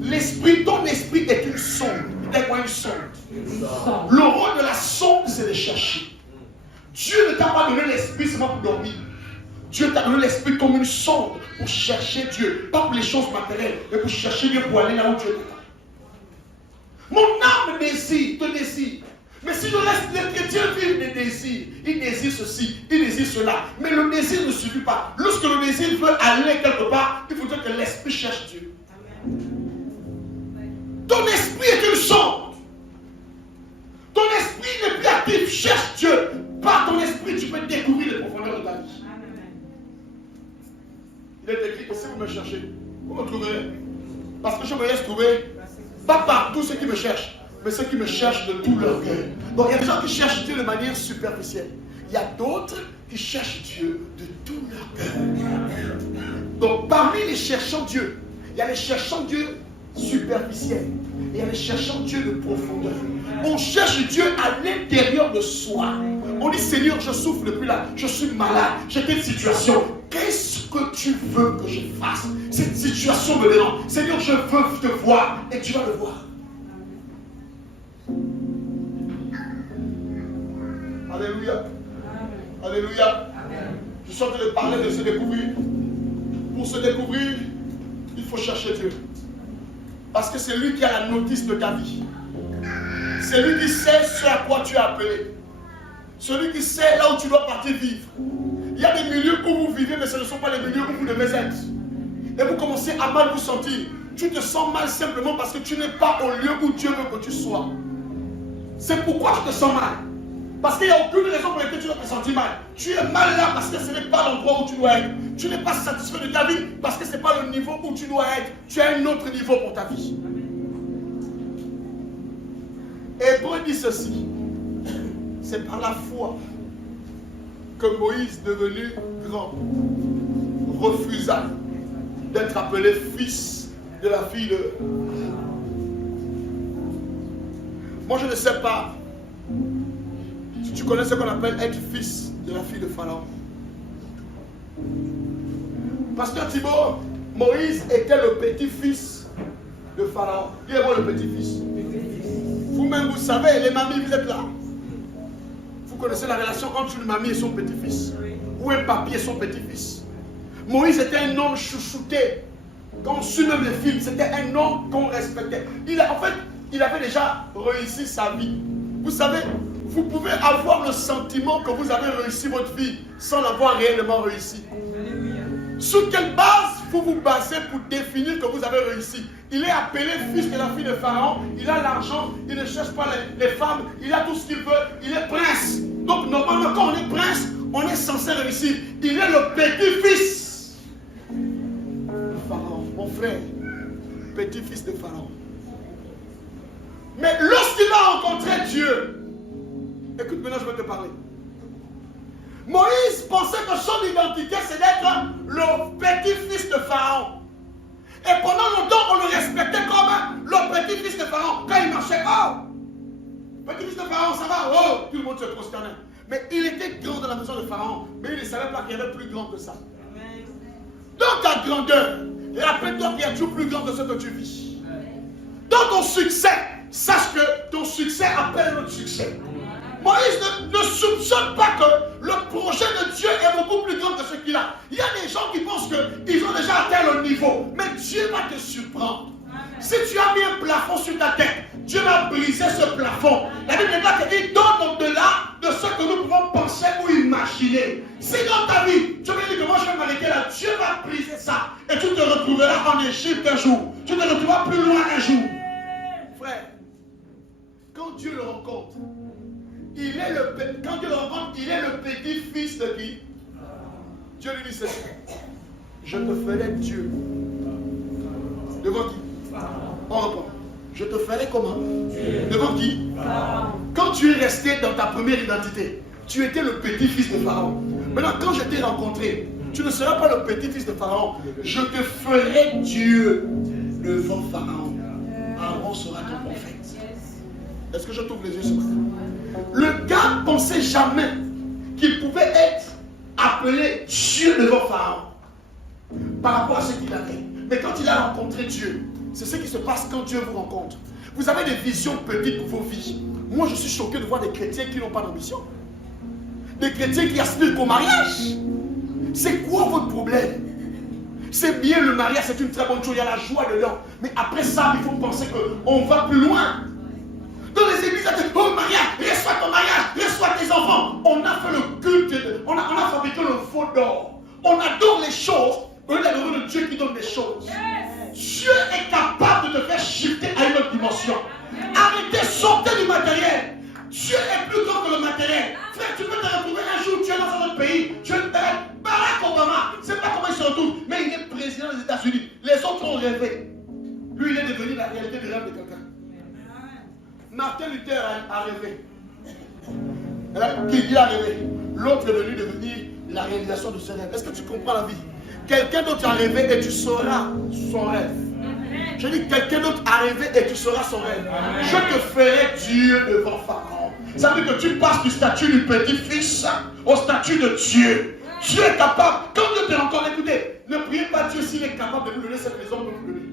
l'esprit, ton esprit est une sonde. C'est quoi une sonde? Le rôle de la sonde, c'est de chercher. Dieu ne t'a pas donné l'esprit seulement pour dormir. Dieu t'a donné l'esprit comme une sonde pour chercher Dieu. Pas pour les choses matérielles, mais pour chercher Dieu, pour aller là où Dieu t'attend. Mon âme désire, te désire. Mais si je laisse les chrétiens vivre des désirs, ils désire ceci, il désire cela. Mais le désir ne suffit pas. Lorsque le désir veut aller quelque part, il faudrait que l'esprit cherche Dieu. Ton esprit est une sonde. Ton esprit n'est plus actif, cherche Dieu. Par ton esprit, tu peux découvrir les profondeurs de ta vie. Il est écrit que si vous me cherchez, vous me trouverez. Parce que je me laisse trouver, pas par tous ceux qui me cherchent, mais ceux qui me cherchent de tout leur cœur. Donc il y a des gens qui cherchent Dieu de manière superficielle. Il y a d'autres qui cherchent Dieu de tout leur cœur. Donc parmi les cherchants Dieu, il y a les cherchants Dieu superficiels. Et il y a les cherchants Dieu de profondeur. On cherche Dieu à l'intérieur de soi. On dit Seigneur, je souffre depuis là, je suis malade, j'ai telle situation. Qu'est-ce que tu veux que je fasse? Cette situation me dérange. Seigneur, je veux te voir et tu vas le voir. Alléluia. Alléluia. Je suis en train de parler de se découvrir. Pour se découvrir, il faut chercher Dieu. Parce que c'est lui qui a la notice de ta vie. C'est lui qui sait ce à quoi tu es appelé. Celui qui sait là où tu dois partir vivre. Il y a des milieux où vous vivez, mais ce ne sont pas les milieux où vous devez être. Et vous commencez à mal vous sentir. Tu te sens mal simplement parce que tu n'es pas au lieu où Dieu veut que tu sois. C'est pourquoi tu te sens mal. Parce qu'il n'y a aucune raison pour laquelle tu dois te sentir mal. Tu es mal là parce que ce n'est pas l'endroit où tu dois être. Tu n'es pas satisfait de ta vie parce que ce n'est pas le niveau où tu dois être. Tu as un autre niveau pour ta vie. Hébreu dit ceci. C'est par la foi que Moïse, devenu grand, refusa d'être appelé fils de la fille de... Moi, je ne sais pas si tu connais ce qu'on appelle être fils de la fille de Pharaon. Pasteur Thibault, Moïse était le petit-fils de Pharaon. Qui est moi le petit-fils? Vous-même, vous savez, les mamies, vous êtes là. Vous connaissez la relation entre une mamie et son petit-fils. Ou un papi et son petit-fils. Moïse était un homme chouchouté. Quand on suit même les films, c'était un homme qu'on respectait. En fait, il avait déjà réussi sa vie. Vous savez, vous pouvez avoir le sentiment que vous avez réussi votre vie sans l'avoir réellement réussi. Sur quelle base vous vous basez pour définir que vous avez réussi? Il est appelé fils de la fille de Pharaon, il a l'argent, il ne cherche pas les femmes, il a tout ce qu'il veut, il est prince. Donc normalement quand on est prince, on est censé réussir. Il est le petit-fils de Pharaon, mon frère, petit-fils de Pharaon. Mais lorsqu'il a rencontré Dieu, écoute maintenant je vais te parler. Moïse pensait que son identité c'est d'être le petit-fils de Pharaon. Et pendant longtemps on le respectait comme le petit-fils de Pharaon. Quand il marchait, oh, petit-fils de Pharaon, ça va, oh, tout le monde se prosternait. Mais il était grand dans la maison de Pharaon, mais il ne savait pas qu'il y avait plus grand que ça. Dans ta grandeur, rappelle-toi qu'il y a toujours plus grand que ce que tu vis. Dans ton succès, sache que ton succès appelle notre succès. Moïse ne soupçonne pas que le projet de Dieu est beaucoup plus grand que ce qu'il a. Il y a des gens qui pensent qu'ils ont déjà atteint le niveau. Mais Dieu va te surprendre. Si tu as mis un plafond sur ta tête, Dieu va briser ce plafond. La Bible te dit, donne au-delà de ce que nous pouvons penser ou imaginer. Si dans ta vie, tu me dis que moi je vais m'arrêter là, Dieu va briser ça. Et tu te retrouveras en Égypte un jour. Tu te retrouveras plus loin un jour. Frère, quand Dieu le rencontre, quand Dieu le rencontre, il est le petit-fils de qui? Dieu lui dit ceci. Je te ferai Dieu. Devant qui? On reprend. Je te ferai comment? Dieu. Devant qui? Quand tu es resté dans ta première identité, tu étais le petit-fils de Pharaon. Maintenant, quand je t'ai rencontré, tu ne seras pas le petit-fils de Pharaon. Je te ferai Dieu devant Pharaon. Aaron sera ton prophète. Est-ce que je t'ouvre les yeux ce matin? Le gars ne pensait jamais qu'il pouvait être appelé Dieu devant Pharaon par rapport à ce qu'il avait. Mais quand il a rencontré Dieu, c'est ce qui se passe quand Dieu vous rencontre. Vous avez des visions petites pour vos vies. Moi, je suis choqué de voir des chrétiens qui n'ont pas d'ambition. Des chrétiens qui aspirent qu'au mariage. C'est quoi votre problème? C'est bien le mariage, c'est une très bonne chose, il y a la joie dedans. Mais après ça, il faut penser qu'on va plus loin. Dans les églises, on dit, oh mariage, reçois ton mariage, reçois tes enfants. On a fait le culte, on a fabriqué le faux d'or. On adore les choses au lieu d'adorer le Dieu qui donne les choses. Dieu est capable de te faire shifter à une autre dimension. Arrêtez, sortez du matériel. Dieu est plus grand que le matériel. Frère, tu peux te retrouver un jour, tu es dans un autre pays, tu es Barack Obama, je ne sais pas comment il se retrouve, mais il est président des États-Unis. Les autres ont rêvé. Lui, il est devenu la réalité du rêve de quelqu'un. Martin Luther a rêvé. Il a rêvé. L'autre est venu devenir la réalisation de ce rêve. Est-ce que tu comprends la vie? Quelqu'un d'autre a rêvé et tu sauras son rêve. Je dis quelqu'un d'autre a rêvé et tu sauras son rêve. Amen. Je te ferai Dieu devant Pharaon. Ça veut dire que tu passes du statut du petit-fils au statut de Dieu. Dieu est capable. Quand Dieu t'est encore, écoutez, ne priez pas Dieu s'il est capable de nous donner ce que les hommes peuvent nous donner.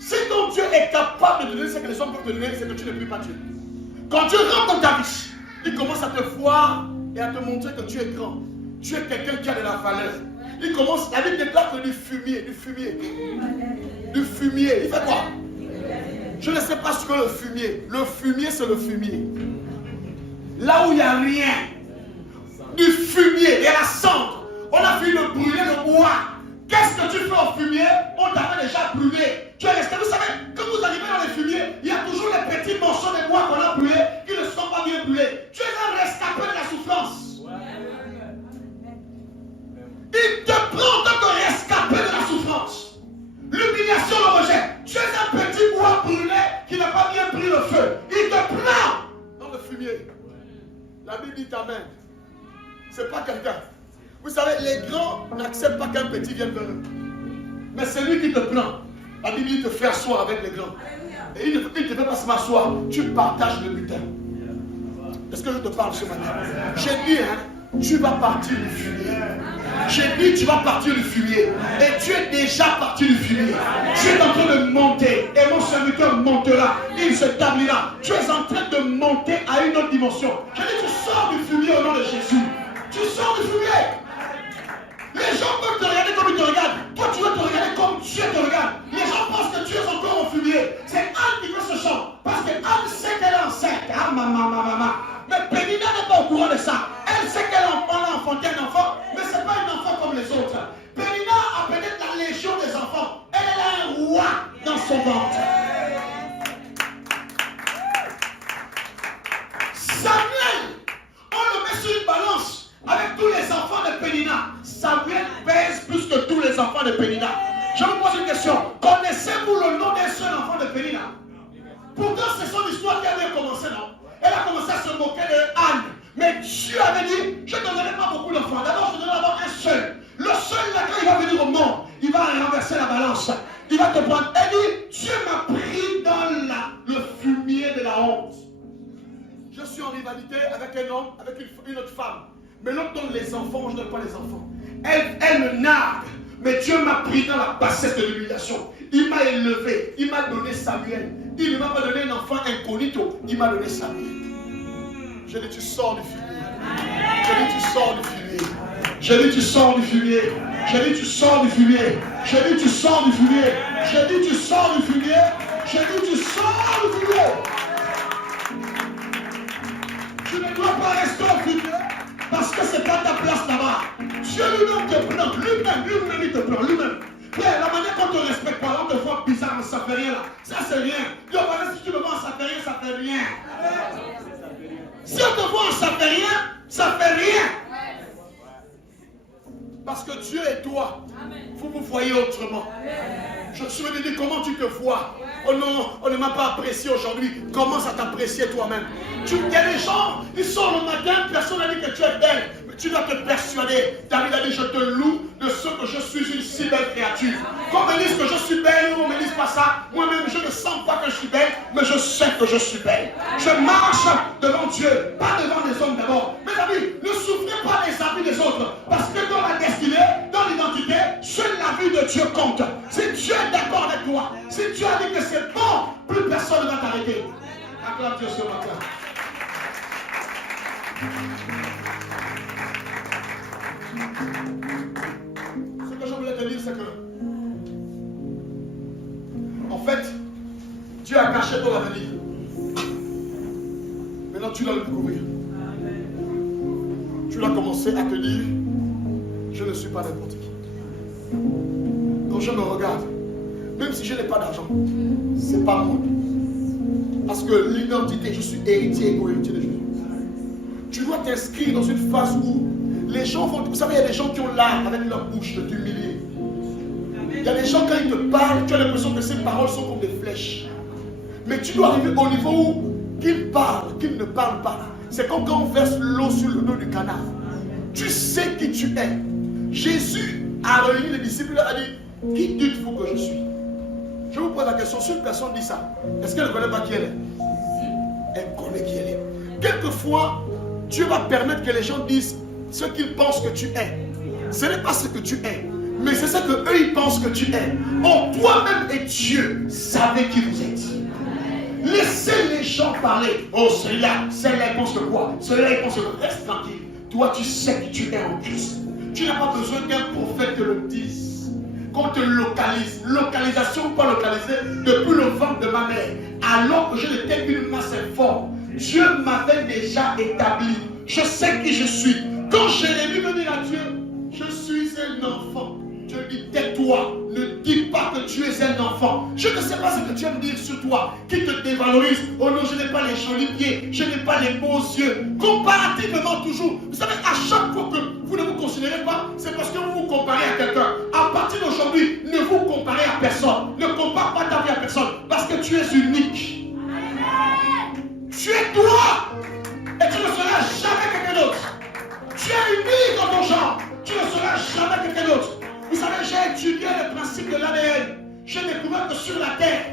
Si ton Dieu est capable de te donner ce que les hommes peuvent te donner, c'est que tu ne pries pas Dieu. Quand Dieu rentre dans ta vie, il commence à te voir et à te montrer que tu es grand. Tu es quelqu'un qui a de la valeur. Il commence, la Bible déclare que du fumier. Il fait quoi? Je ne sais pas ce que le fumier. Le fumier, c'est le fumier. Là où il n'y a rien. Du fumier, il y a la cendre. On a fini de brûler le bois. Qu'est-ce que tu fais au fumier? On t'avait déjà brûlé. Tu es resté, vous savez, quand vous arrivez dans les fumiers, il y a toujours les petits morceaux de bois qu'on a brûlés qui ne sont pas bien brûlés. Tu es un rescapé de la souffrance. Il te prend en tant que rescapé de la souffrance. L'humiliation, le rejet. Tu es un petit bois brûlé qui n'a pas bien pris le feu. Il te prend dans le fumier. La Bible dit amen. C'est pas quelqu'un. Vous savez, les grands n'acceptent pas qu'un petit vienne vers eux. Mais c'est lui qui te prend. La Bible dit te fait asseoir avec les grands. Et il ne te fait pas se m'asseoir. Tu partages le butin. Est-ce que je te parle ce matin? J'ai dit, tu vas partir du fumier. J'ai dit, tu vas partir du fumier. Et tu es déjà parti du fumier. Tu es en train de monter. Et mon serviteur montera. Il se tablira. Tu es en train de monter à une autre dimension. J'ai dit, tu sors du fumier au nom de Jésus. Tu sors du fumier. Les gens peuvent te regarder comme ils te regardent. Toi, tu veux te regarder comme Dieu te regarde. Les gens pensent que tu es encore au fumier. C'est Anne qui fait ce chant. Parce que Anne sait qu'elle est enceinte. Ah, maman. Mais Pénina n'est pas au courant de ça. Elle sait qu'elle a enfanté un enfant, mais ce n'est pas un enfant comme les autres. Pénina a peut-être la légion des enfants. Elle a un roi dans son ventre. Samuel, on le met sur une balance avec tous les enfants de Pénina. Samuel pèse plus que tous les enfants de Pénina. Je vous pose une question. Connaissez-vous le nom d'un seul enfant de Pénina? Pourtant, c'est son histoire qui avait commencé, non? Elle a commencé à se moquer de Anne. Mais Dieu avait dit, je ne donnerai pas beaucoup d'enfants. D'abord, je donnerai d'abord un seul. Le seul, là, quand il va venir au monde, il va renverser la balance. Il va te prendre. Elle dit, Dieu m'a pris dans le fumier de la honte. Je suis en rivalité avec un homme, avec une autre femme. Mais l'autre donne les enfants, moi je ne donne pas les enfants. Elle me nargue. Mais Dieu m'a pris dans la bassesse de l'humiliation. Il m'a élevé. Il m'a donné Samuel. Il ne m'a pas donné un enfant incognito. Il m'a donné Samuel. Je dis, tu sors du fumier. Je dis, tu sors du fumier. Je dis, tu sors du fumier. Je dis, tu sors du fumier. Je dis, tu sors du fumier. Je dis, tu sors du fumier. Je dis, tu sors du fumier. Tu ne dois pas rester au fumier parce que ce n'est pas ta place là-bas. Dieu lui-même te prend. Lui-même il te prend. Lui-même. Frère, la manière qu'on te respecte pas, on te voit bizarre, mais ça fait rien là. Ça c'est rien. Dieu, si tu me vois, ça fait rien, ça fait rien. Si on te voit, ça fait rien, ça fait rien. Parce que Dieu est toi. Vous vous voyez autrement. Je suis venu dire comment tu te vois. Oh non, on ne m'a pas apprécié aujourd'hui. Commence à t'apprécier toi-même. Il y a des gens, ils sont le matin, personne n'a dit que tu es belle. Mais tu dois te persuader. David a dit, je te loue de ce que je suis une si belle créature. Qu'on me dise que je suis belle ou on ne me dise pas ça. Moi-même, je ne sens pas que je suis belle, mais je sais que je suis belle. Je marche devant Dieu, pas devant les hommes d'abord. Mes amis, ne souffrez pas des habits des autres. Parce que dans la destinée, dans l'identité, seule la vie de Dieu compte. Si Dieu est d'accord avec toi, si Dieu a dit que c'est bon, plus personne ne va t'arrêter. Acclame Dieu ce matin. Ce que je voulais te dire, c'est que, en fait, Dieu a caché ton avenir. Maintenant, tu dois le découvrir. Tu dois commencer à te dire, je ne suis pas n'importe qui. Quand je me regarde, même si je n'ai pas d'argent, c'est pas moi. Parce que l'identité, je suis héritier et co-héritier de Jésus. Tu dois t'inscrire dans une phase où les gens vont... Vous savez, il y a des gens qui ont l'art avec leur bouche de t'humilier. Il y a des gens, quand ils te parlent, tu as l'impression que ces paroles sont comme des flèches. Mais tu dois arriver au niveau où qu'ils parlent, qu'ils ne parlent pas. C'est comme quand on verse l'eau sur le dos du canard. Tu sais qui tu es. Jésus a réuni les disciples et a dit, qui dites-vous que je suis? Je vous pose la question, si une personne dit ça, est-ce qu'elle ne connaît pas qui elle est? Elle connaît qui elle est. Quelquefois, Dieu va permettre que les gens disent ce qu'ils pensent que tu es. Ce n'est pas ce que tu es, mais c'est ce que eux ils pensent que tu es. Or, toi-même et Dieu savez qui vous êtes. Laissez les gens parler. Oh, celui-là il pense que quoi? Celui-là il pense que... Reste tranquille. Toi, tu sais qui tu es en Christ. Tu n'as pas besoin qu'un prophète te le dise. Qu'on te localise. Localisation ou pas localisée, depuis le ventre de ma mère, alors que je n'étais qu'une masse informe, Dieu m'avait déjà établi. Je sais qui je suis. Quand Jérémie me dit à Dieu, je suis un enfant. Dieu dit, tais-toi, ne dis pas que tu es un enfant. Je ne sais pas ce que tu aimes dire sur toi, qui te dévalorise. Oh non, je n'ai pas les jolis pieds, je n'ai pas les beaux yeux. Comparativement toujours. Vous savez, à chaque fois que vous ne vous considérez pas, c'est parce que vous vous comparez à quelqu'un. À partir d'aujourd'hui, ne vous comparez à personne. Ne compare pas ta vie à personne, parce que tu es unique. Tu es toi, et tu ne seras jamais quelqu'un d'autre. Tu es unique dans ton genre, tu ne seras jamais quelqu'un d'autre. Vous savez, j'ai étudié le principe de l'ADN. J'ai découvert que sur la Terre,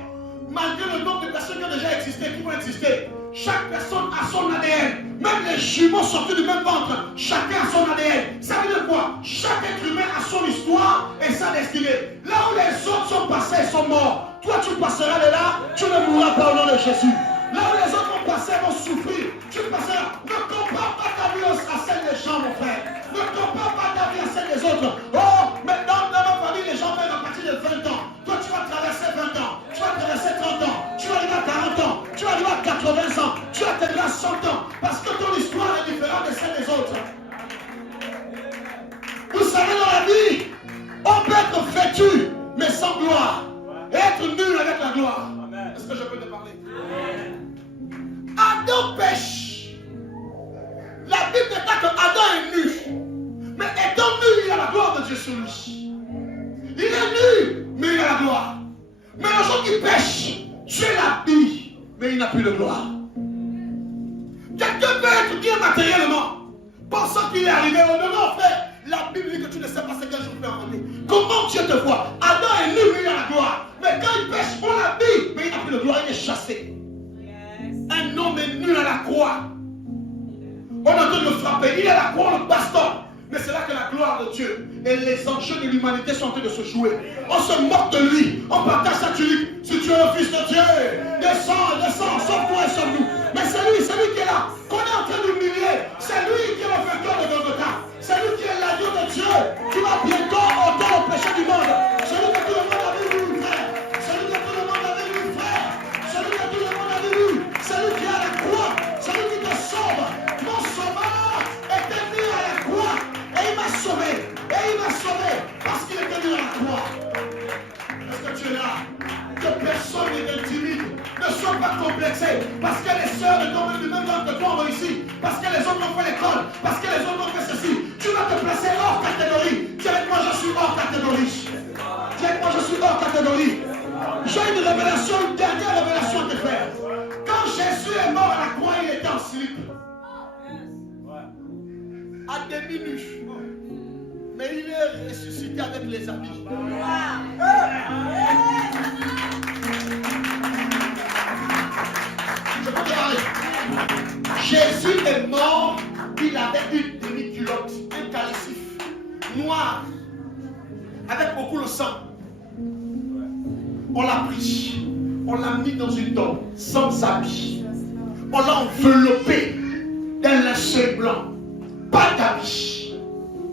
malgré le nombre de personnes qui ont déjà existé, qui vont exister, chaque personne a son ADN. Même les jumeaux sortis du même ventre, chacun a son ADN. Ça veut dire quoi? Chaque être humain a son histoire et sa destinée. Là où les autres sont passés et sont morts, toi tu passeras de là, tu ne mourras pas au nom de Jésus. Là où les autres vont passer, vont souffrir, tu passeras. Ne compare pas ta vie à celle des gens, mon frère. Ne compare pas ta vie à celle des autres. Oh, maintenant dans ma famille, les gens viennent à partir de 20 ans. Toi, tu vas traverser 20 ans, tu vas traverser 30 ans, tu vas arriver à 40 ans, tu vas arriver à 80 ans, tu vas arriver à 100 ans. Parce que ton histoire est différente de celle des autres. Vous savez, dans la vie, on peut être vêtu, mais sans gloire. Et être nul avec la gloire. Est-ce que je peux te parler? Adam pêche. La Bible déclare que Adam est nu. Mais étant nu, il a la gloire de Dieu sur lui. Il est nu, mais il a la gloire. Mais le jour qu'il pêche, Dieu l'habille, mais il n'a plus de gloire. Quelqu'un peut être bien matériellement, pensant qu'il est arrivé au non, frère. La Bible dit que tu ne sais pas ce qu'un jour peut inventer. Comment Dieu te voit? Adam est nu, mais il a la gloire. Mais quand il pêche, on l'habille, mais il n'a plus de gloire, il est chassé. Un homme est nul à la croix. On est en train de le frapper. Il est à la croix, on le bastonne. Mais c'est là que la gloire de Dieu et les enjeux de l'humanité sont en train de se jouer. On se moque de lui. On partage sa tunique. Si tu es le Fils de Dieu, descends, descends, sauve-toi et sauve-nous. Mais c'est lui qui est là, qu'on est en train d'humilier. C'est lui qui est le vainqueur de Golgotha. C'est lui qui est l'agneau de Dieu. Qui va bientôt ôter le péché du monde. Celui que tout le monde avait vu, frère. Celui que tout le monde avait vu, frère. Celui que tout le monde avait vu. Celui qui est à la croix. Celui qui te sauve. Mon sauveur était venu à la croix. Et il m'a sauvé. Et il m'a sauvé. Parce qu'il est venu à la croix. Est-ce que tu es là? Que personne n'est intimide. Ne sois pas complexé. Parce que les sœurs ne tombent du même ventre que toi ont réussi. Parce que les autres ont fait l'école. Parce que les autres ont fait ceci. Tu vas te placer hors catégorie. Dis avec moi, je suis hors catégorie. Dis avec moi, je suis hors catégorie. J'ai une révélation, une dernière révélation à te faire. Quand Jésus est mort à la croix, il était en slip. À demi nu. Mais il est ressuscité avec les habits. Je peux te parler. Jésus est mort, il avait une demi-culotte, un calcif noir, avec beaucoup de sang. On l'a pris, on l'a mis dans une tombe, sans habit. On l'a enveloppé d'un linceul blanc, pas d'habit.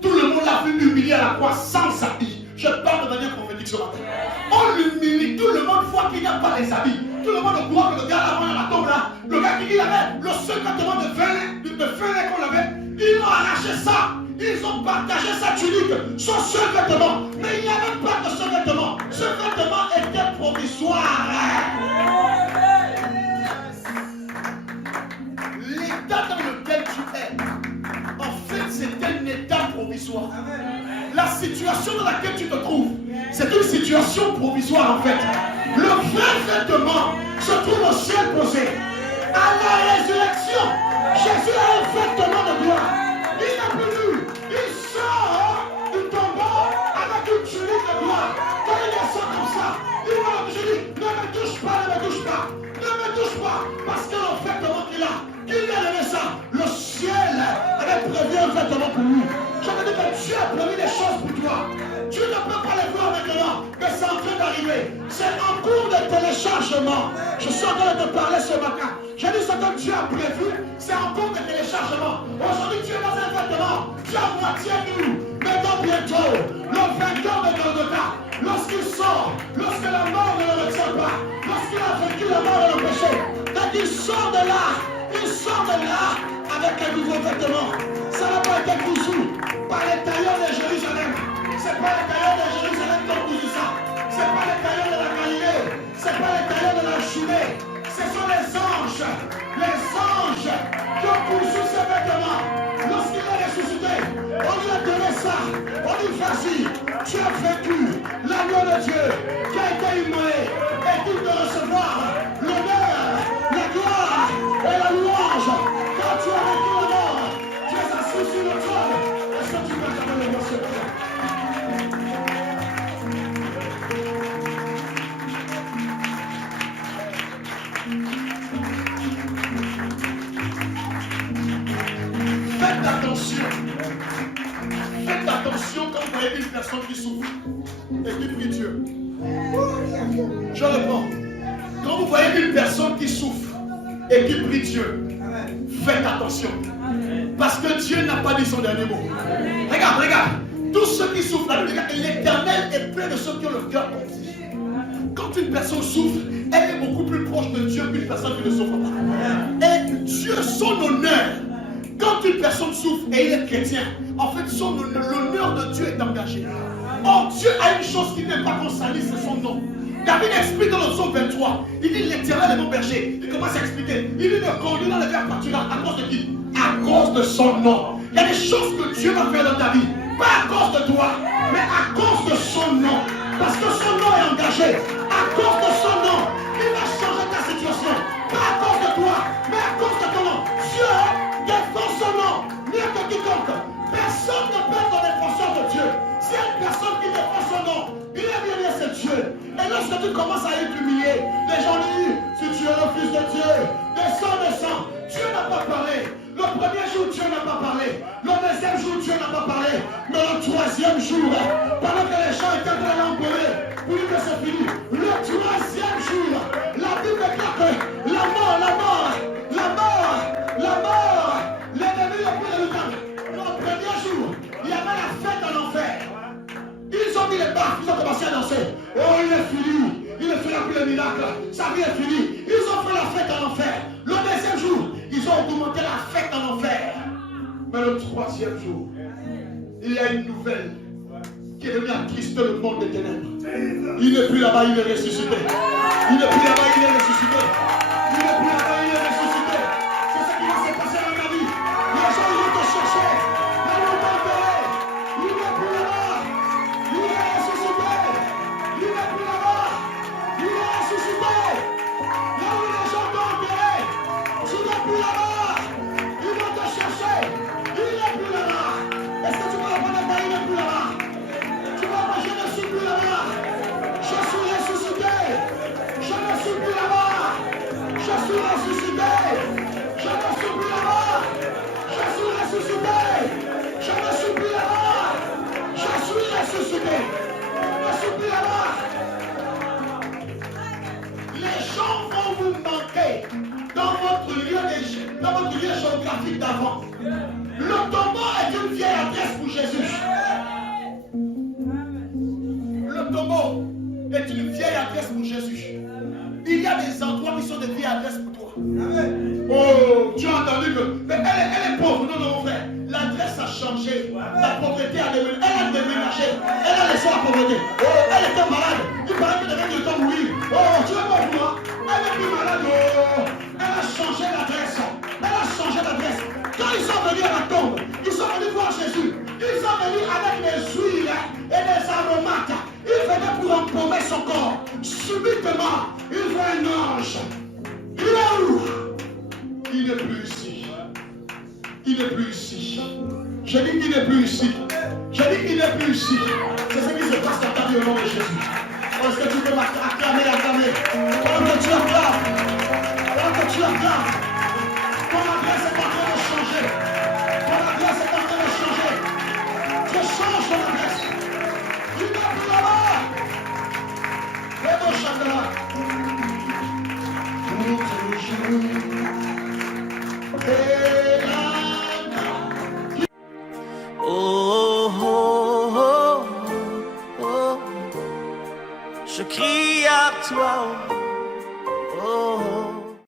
Tout le monde l'a vu humilier à la croix sans habit. Je parle de manière prophétique ce matin. On l'humilie, tout le monde voit qu'il n'a pas les habits. Tout le monde croit que le gars là-bas dans la tombe là, le gars il avait le seul vêtement de fin lait qu'on avait. Ils ont arraché ça. Ils ont partagé sa tunique, son seul vêtement. Mais il n'y avait pas de ce vêtement. Ce vêtement était provisoire. L'état dans lequel tu es, en fait, c'est un état provisoire. La situation dans laquelle tu te trouves, c'est une situation provisoire en fait. Le vrai vêtement se trouve au ciel posé. À la résurrection, Jésus a un vêtement de gloire. Il n'a plus vu. Il sort du tombeau avec une tunique de gloire. Quand il descend comme ça, il va je dis, ne me touche pas, ne me touche pas. Ne me touche pas, parce que le vêtement qu'il a donné ça. Le ciel avait prévu un vêtement pour lui. Je te dis que Dieu a prévu des choses pour toi. Tu ne peux pas les voir maintenant, mais c'est en train d'arriver. C'est en cours de téléchargement. Je suis en train de te parler ce matin. J'ai dit ce que Dieu a prévu, c'est en cours de téléchargement. Aujourd'hui, tu es dans un vêtement, tu es à moitié nu. Mais dans bientôt, le vainqueur de Golgotha, lorsqu'il sort, lorsque la mort ne le retient pas, lorsqu'il a vaincu la mort et le péché, dès qu'il sort de là, il sort de là avec un nouveau vêtement. Ça n'a pas été cousu par les tailleurs de Jérusalem. C'est pas les tailleurs de Jérusalem qui ont cousu ça. C'est pas les tailleurs de la Galilée. C'est pas les tailleurs de la Judée. Ce sont les anges. Les anges qui ont cousu ces vêtements. Lorsqu'il est ressuscité, on lui a donné ça. On dit vas-y, tu as vaincu l'agneau de Dieu qui a été immolé. Et tu de recevoir l'honneur, la gloire et la louange. Quand tu as vaincu la mort, tu es assis sur le trône. Est-ce que tu peux jamais le voir ce matin? Faites attention quand vous voyez une personne qui souffre et qui prie Dieu. Je reprends. Quand vous voyez une personne qui souffre et qui prie Dieu, faites attention. Parce que Dieu n'a pas dit son dernier mot. Regarde. Tous ceux qui souffrent, l'Éternel est plein de ceux qui ont le cœur confié. Quand une personne souffre, elle est beaucoup plus proche de Dieu qu'une personne qui ne souffre pas. Et Dieu, son honneur, quand une personne souffre et il est chrétien, en fait, l'honneur de Dieu est engagé. Or, Dieu a une chose qui n'est pas qu'on salisse, c'est son nom. David explique dans le psaume 23, il dit l'Éternel est mon berger. Il commence à expliquer. Il dit me conduit dans les verts pâturages. À cause de qui? À cause de son nom. Il y a des choses que Dieu va faire dans ta vie. Pas à cause de toi, mais à cause de son nom. Parce que son nom est engagé. À cause de son nom, il va changer ta situation. Pas à cause de toi, mais à cause de ton nom. Dieu défend son nom mieux que quiconque. Personne ne peut être défenseur de Dieu. C'est une personne qui défend son nom. Il est bien, c'est Dieu. Et lorsque tu commences à être humilié, les gens disent, si tu es le fils de Dieu, descends. Dieu n'a pas parlé. Le premier jour, Dieu n'a pas parlé. Le deuxième jour, Dieu n'a pas parlé. Mais le troisième jour, pendant que les gens étaient très l'envoler, pour dire que c'est fini, le troisième jour, la Bible déclare que la mort, l'ennemi le plus redoutable. Le premier jour, il y avait la fête en enfer. Ils ont mis les baffes, ils ont commencé à danser. Oh, il est fini. Il ne fera plus le miracle. Sa vie est finie. Ils ont fait la fête en enfer. Le deuxième jour, ils ont augmenté la fête en enfer. Mais le troisième jour, il y a une nouvelle qui est venue attrister le monde des ténèbres. Il n'est plus là-bas, il est ressuscité. Il n'est plus là-bas, il est ressuscité. Il n'est plus là-bas, il est ressuscité. C'est ce qui va se passer dans ma vie. Les gens vont te chercher. Ils vont t'enterrer. Il n'est plus là-bas. Il est ressuscité. Il n'est plus là-bas. Il est ressuscité. Là où les gens t'ont enterré, tu n'es plus là-bas. Ils vont te chercher. Il n'est plus là-bas. Est-ce que tu peux répondre à il n'est plus là-bas? Tu vas pas, je ne suis plus là-bas. Je suis ressuscité. Je ne suis plus là-bas. Je suis ressuscité. Je ne suis plus là-bas. Je suis ressuscité. Je ne suis plus là-bas. Je suis ressuscité. Je ne suis plus là-bas. Les gens vont vous manquer dans votre lieu géographique d'avant. Le tombeau est une vieille adresse pour Jésus. Le tombeau est une vieille adresse pour Jésus. Il y a des endroits qui sont des vieilles adresses pour toi. tu as entendu que mais elle est pauvre. Non, mon frère. L'adresse a changé. La pauvreté a déménagé. Elle a déménagé. Elle a laissé la pauvreté. Oh, elle était malade. Il paraît que devait de temps mourir. Oh, tu es pas moi. Elle est plus malade. Oh, elle a changé l'adresse. Elle a changé d'adresse. Quand ils sont venus à la tombe, ils sont venus voir Jésus. Ils sont venus avec des huiles et des aromates. Ils venaient pour embaumer son corps. Subitement, ils voient un ange. Il est où? Il n'est plus ici. Il n'est plus ici. Je dis qu'il n'est plus ici. Je dis qu'il n'est plus ici. C'est ce qui se passe dans ta vie au nom de Jésus. Est-ce que tu peux acclamer? Pendant que tu acclames. Pendant que tu acclames. Ton adresse est en train de changer. Ton adresse est en train de changer. Je change ton adresse. Tu n'es plus là-bas. Et mon chakra. Oh, oh, oh, oh, je crie à toi. Oh, oh.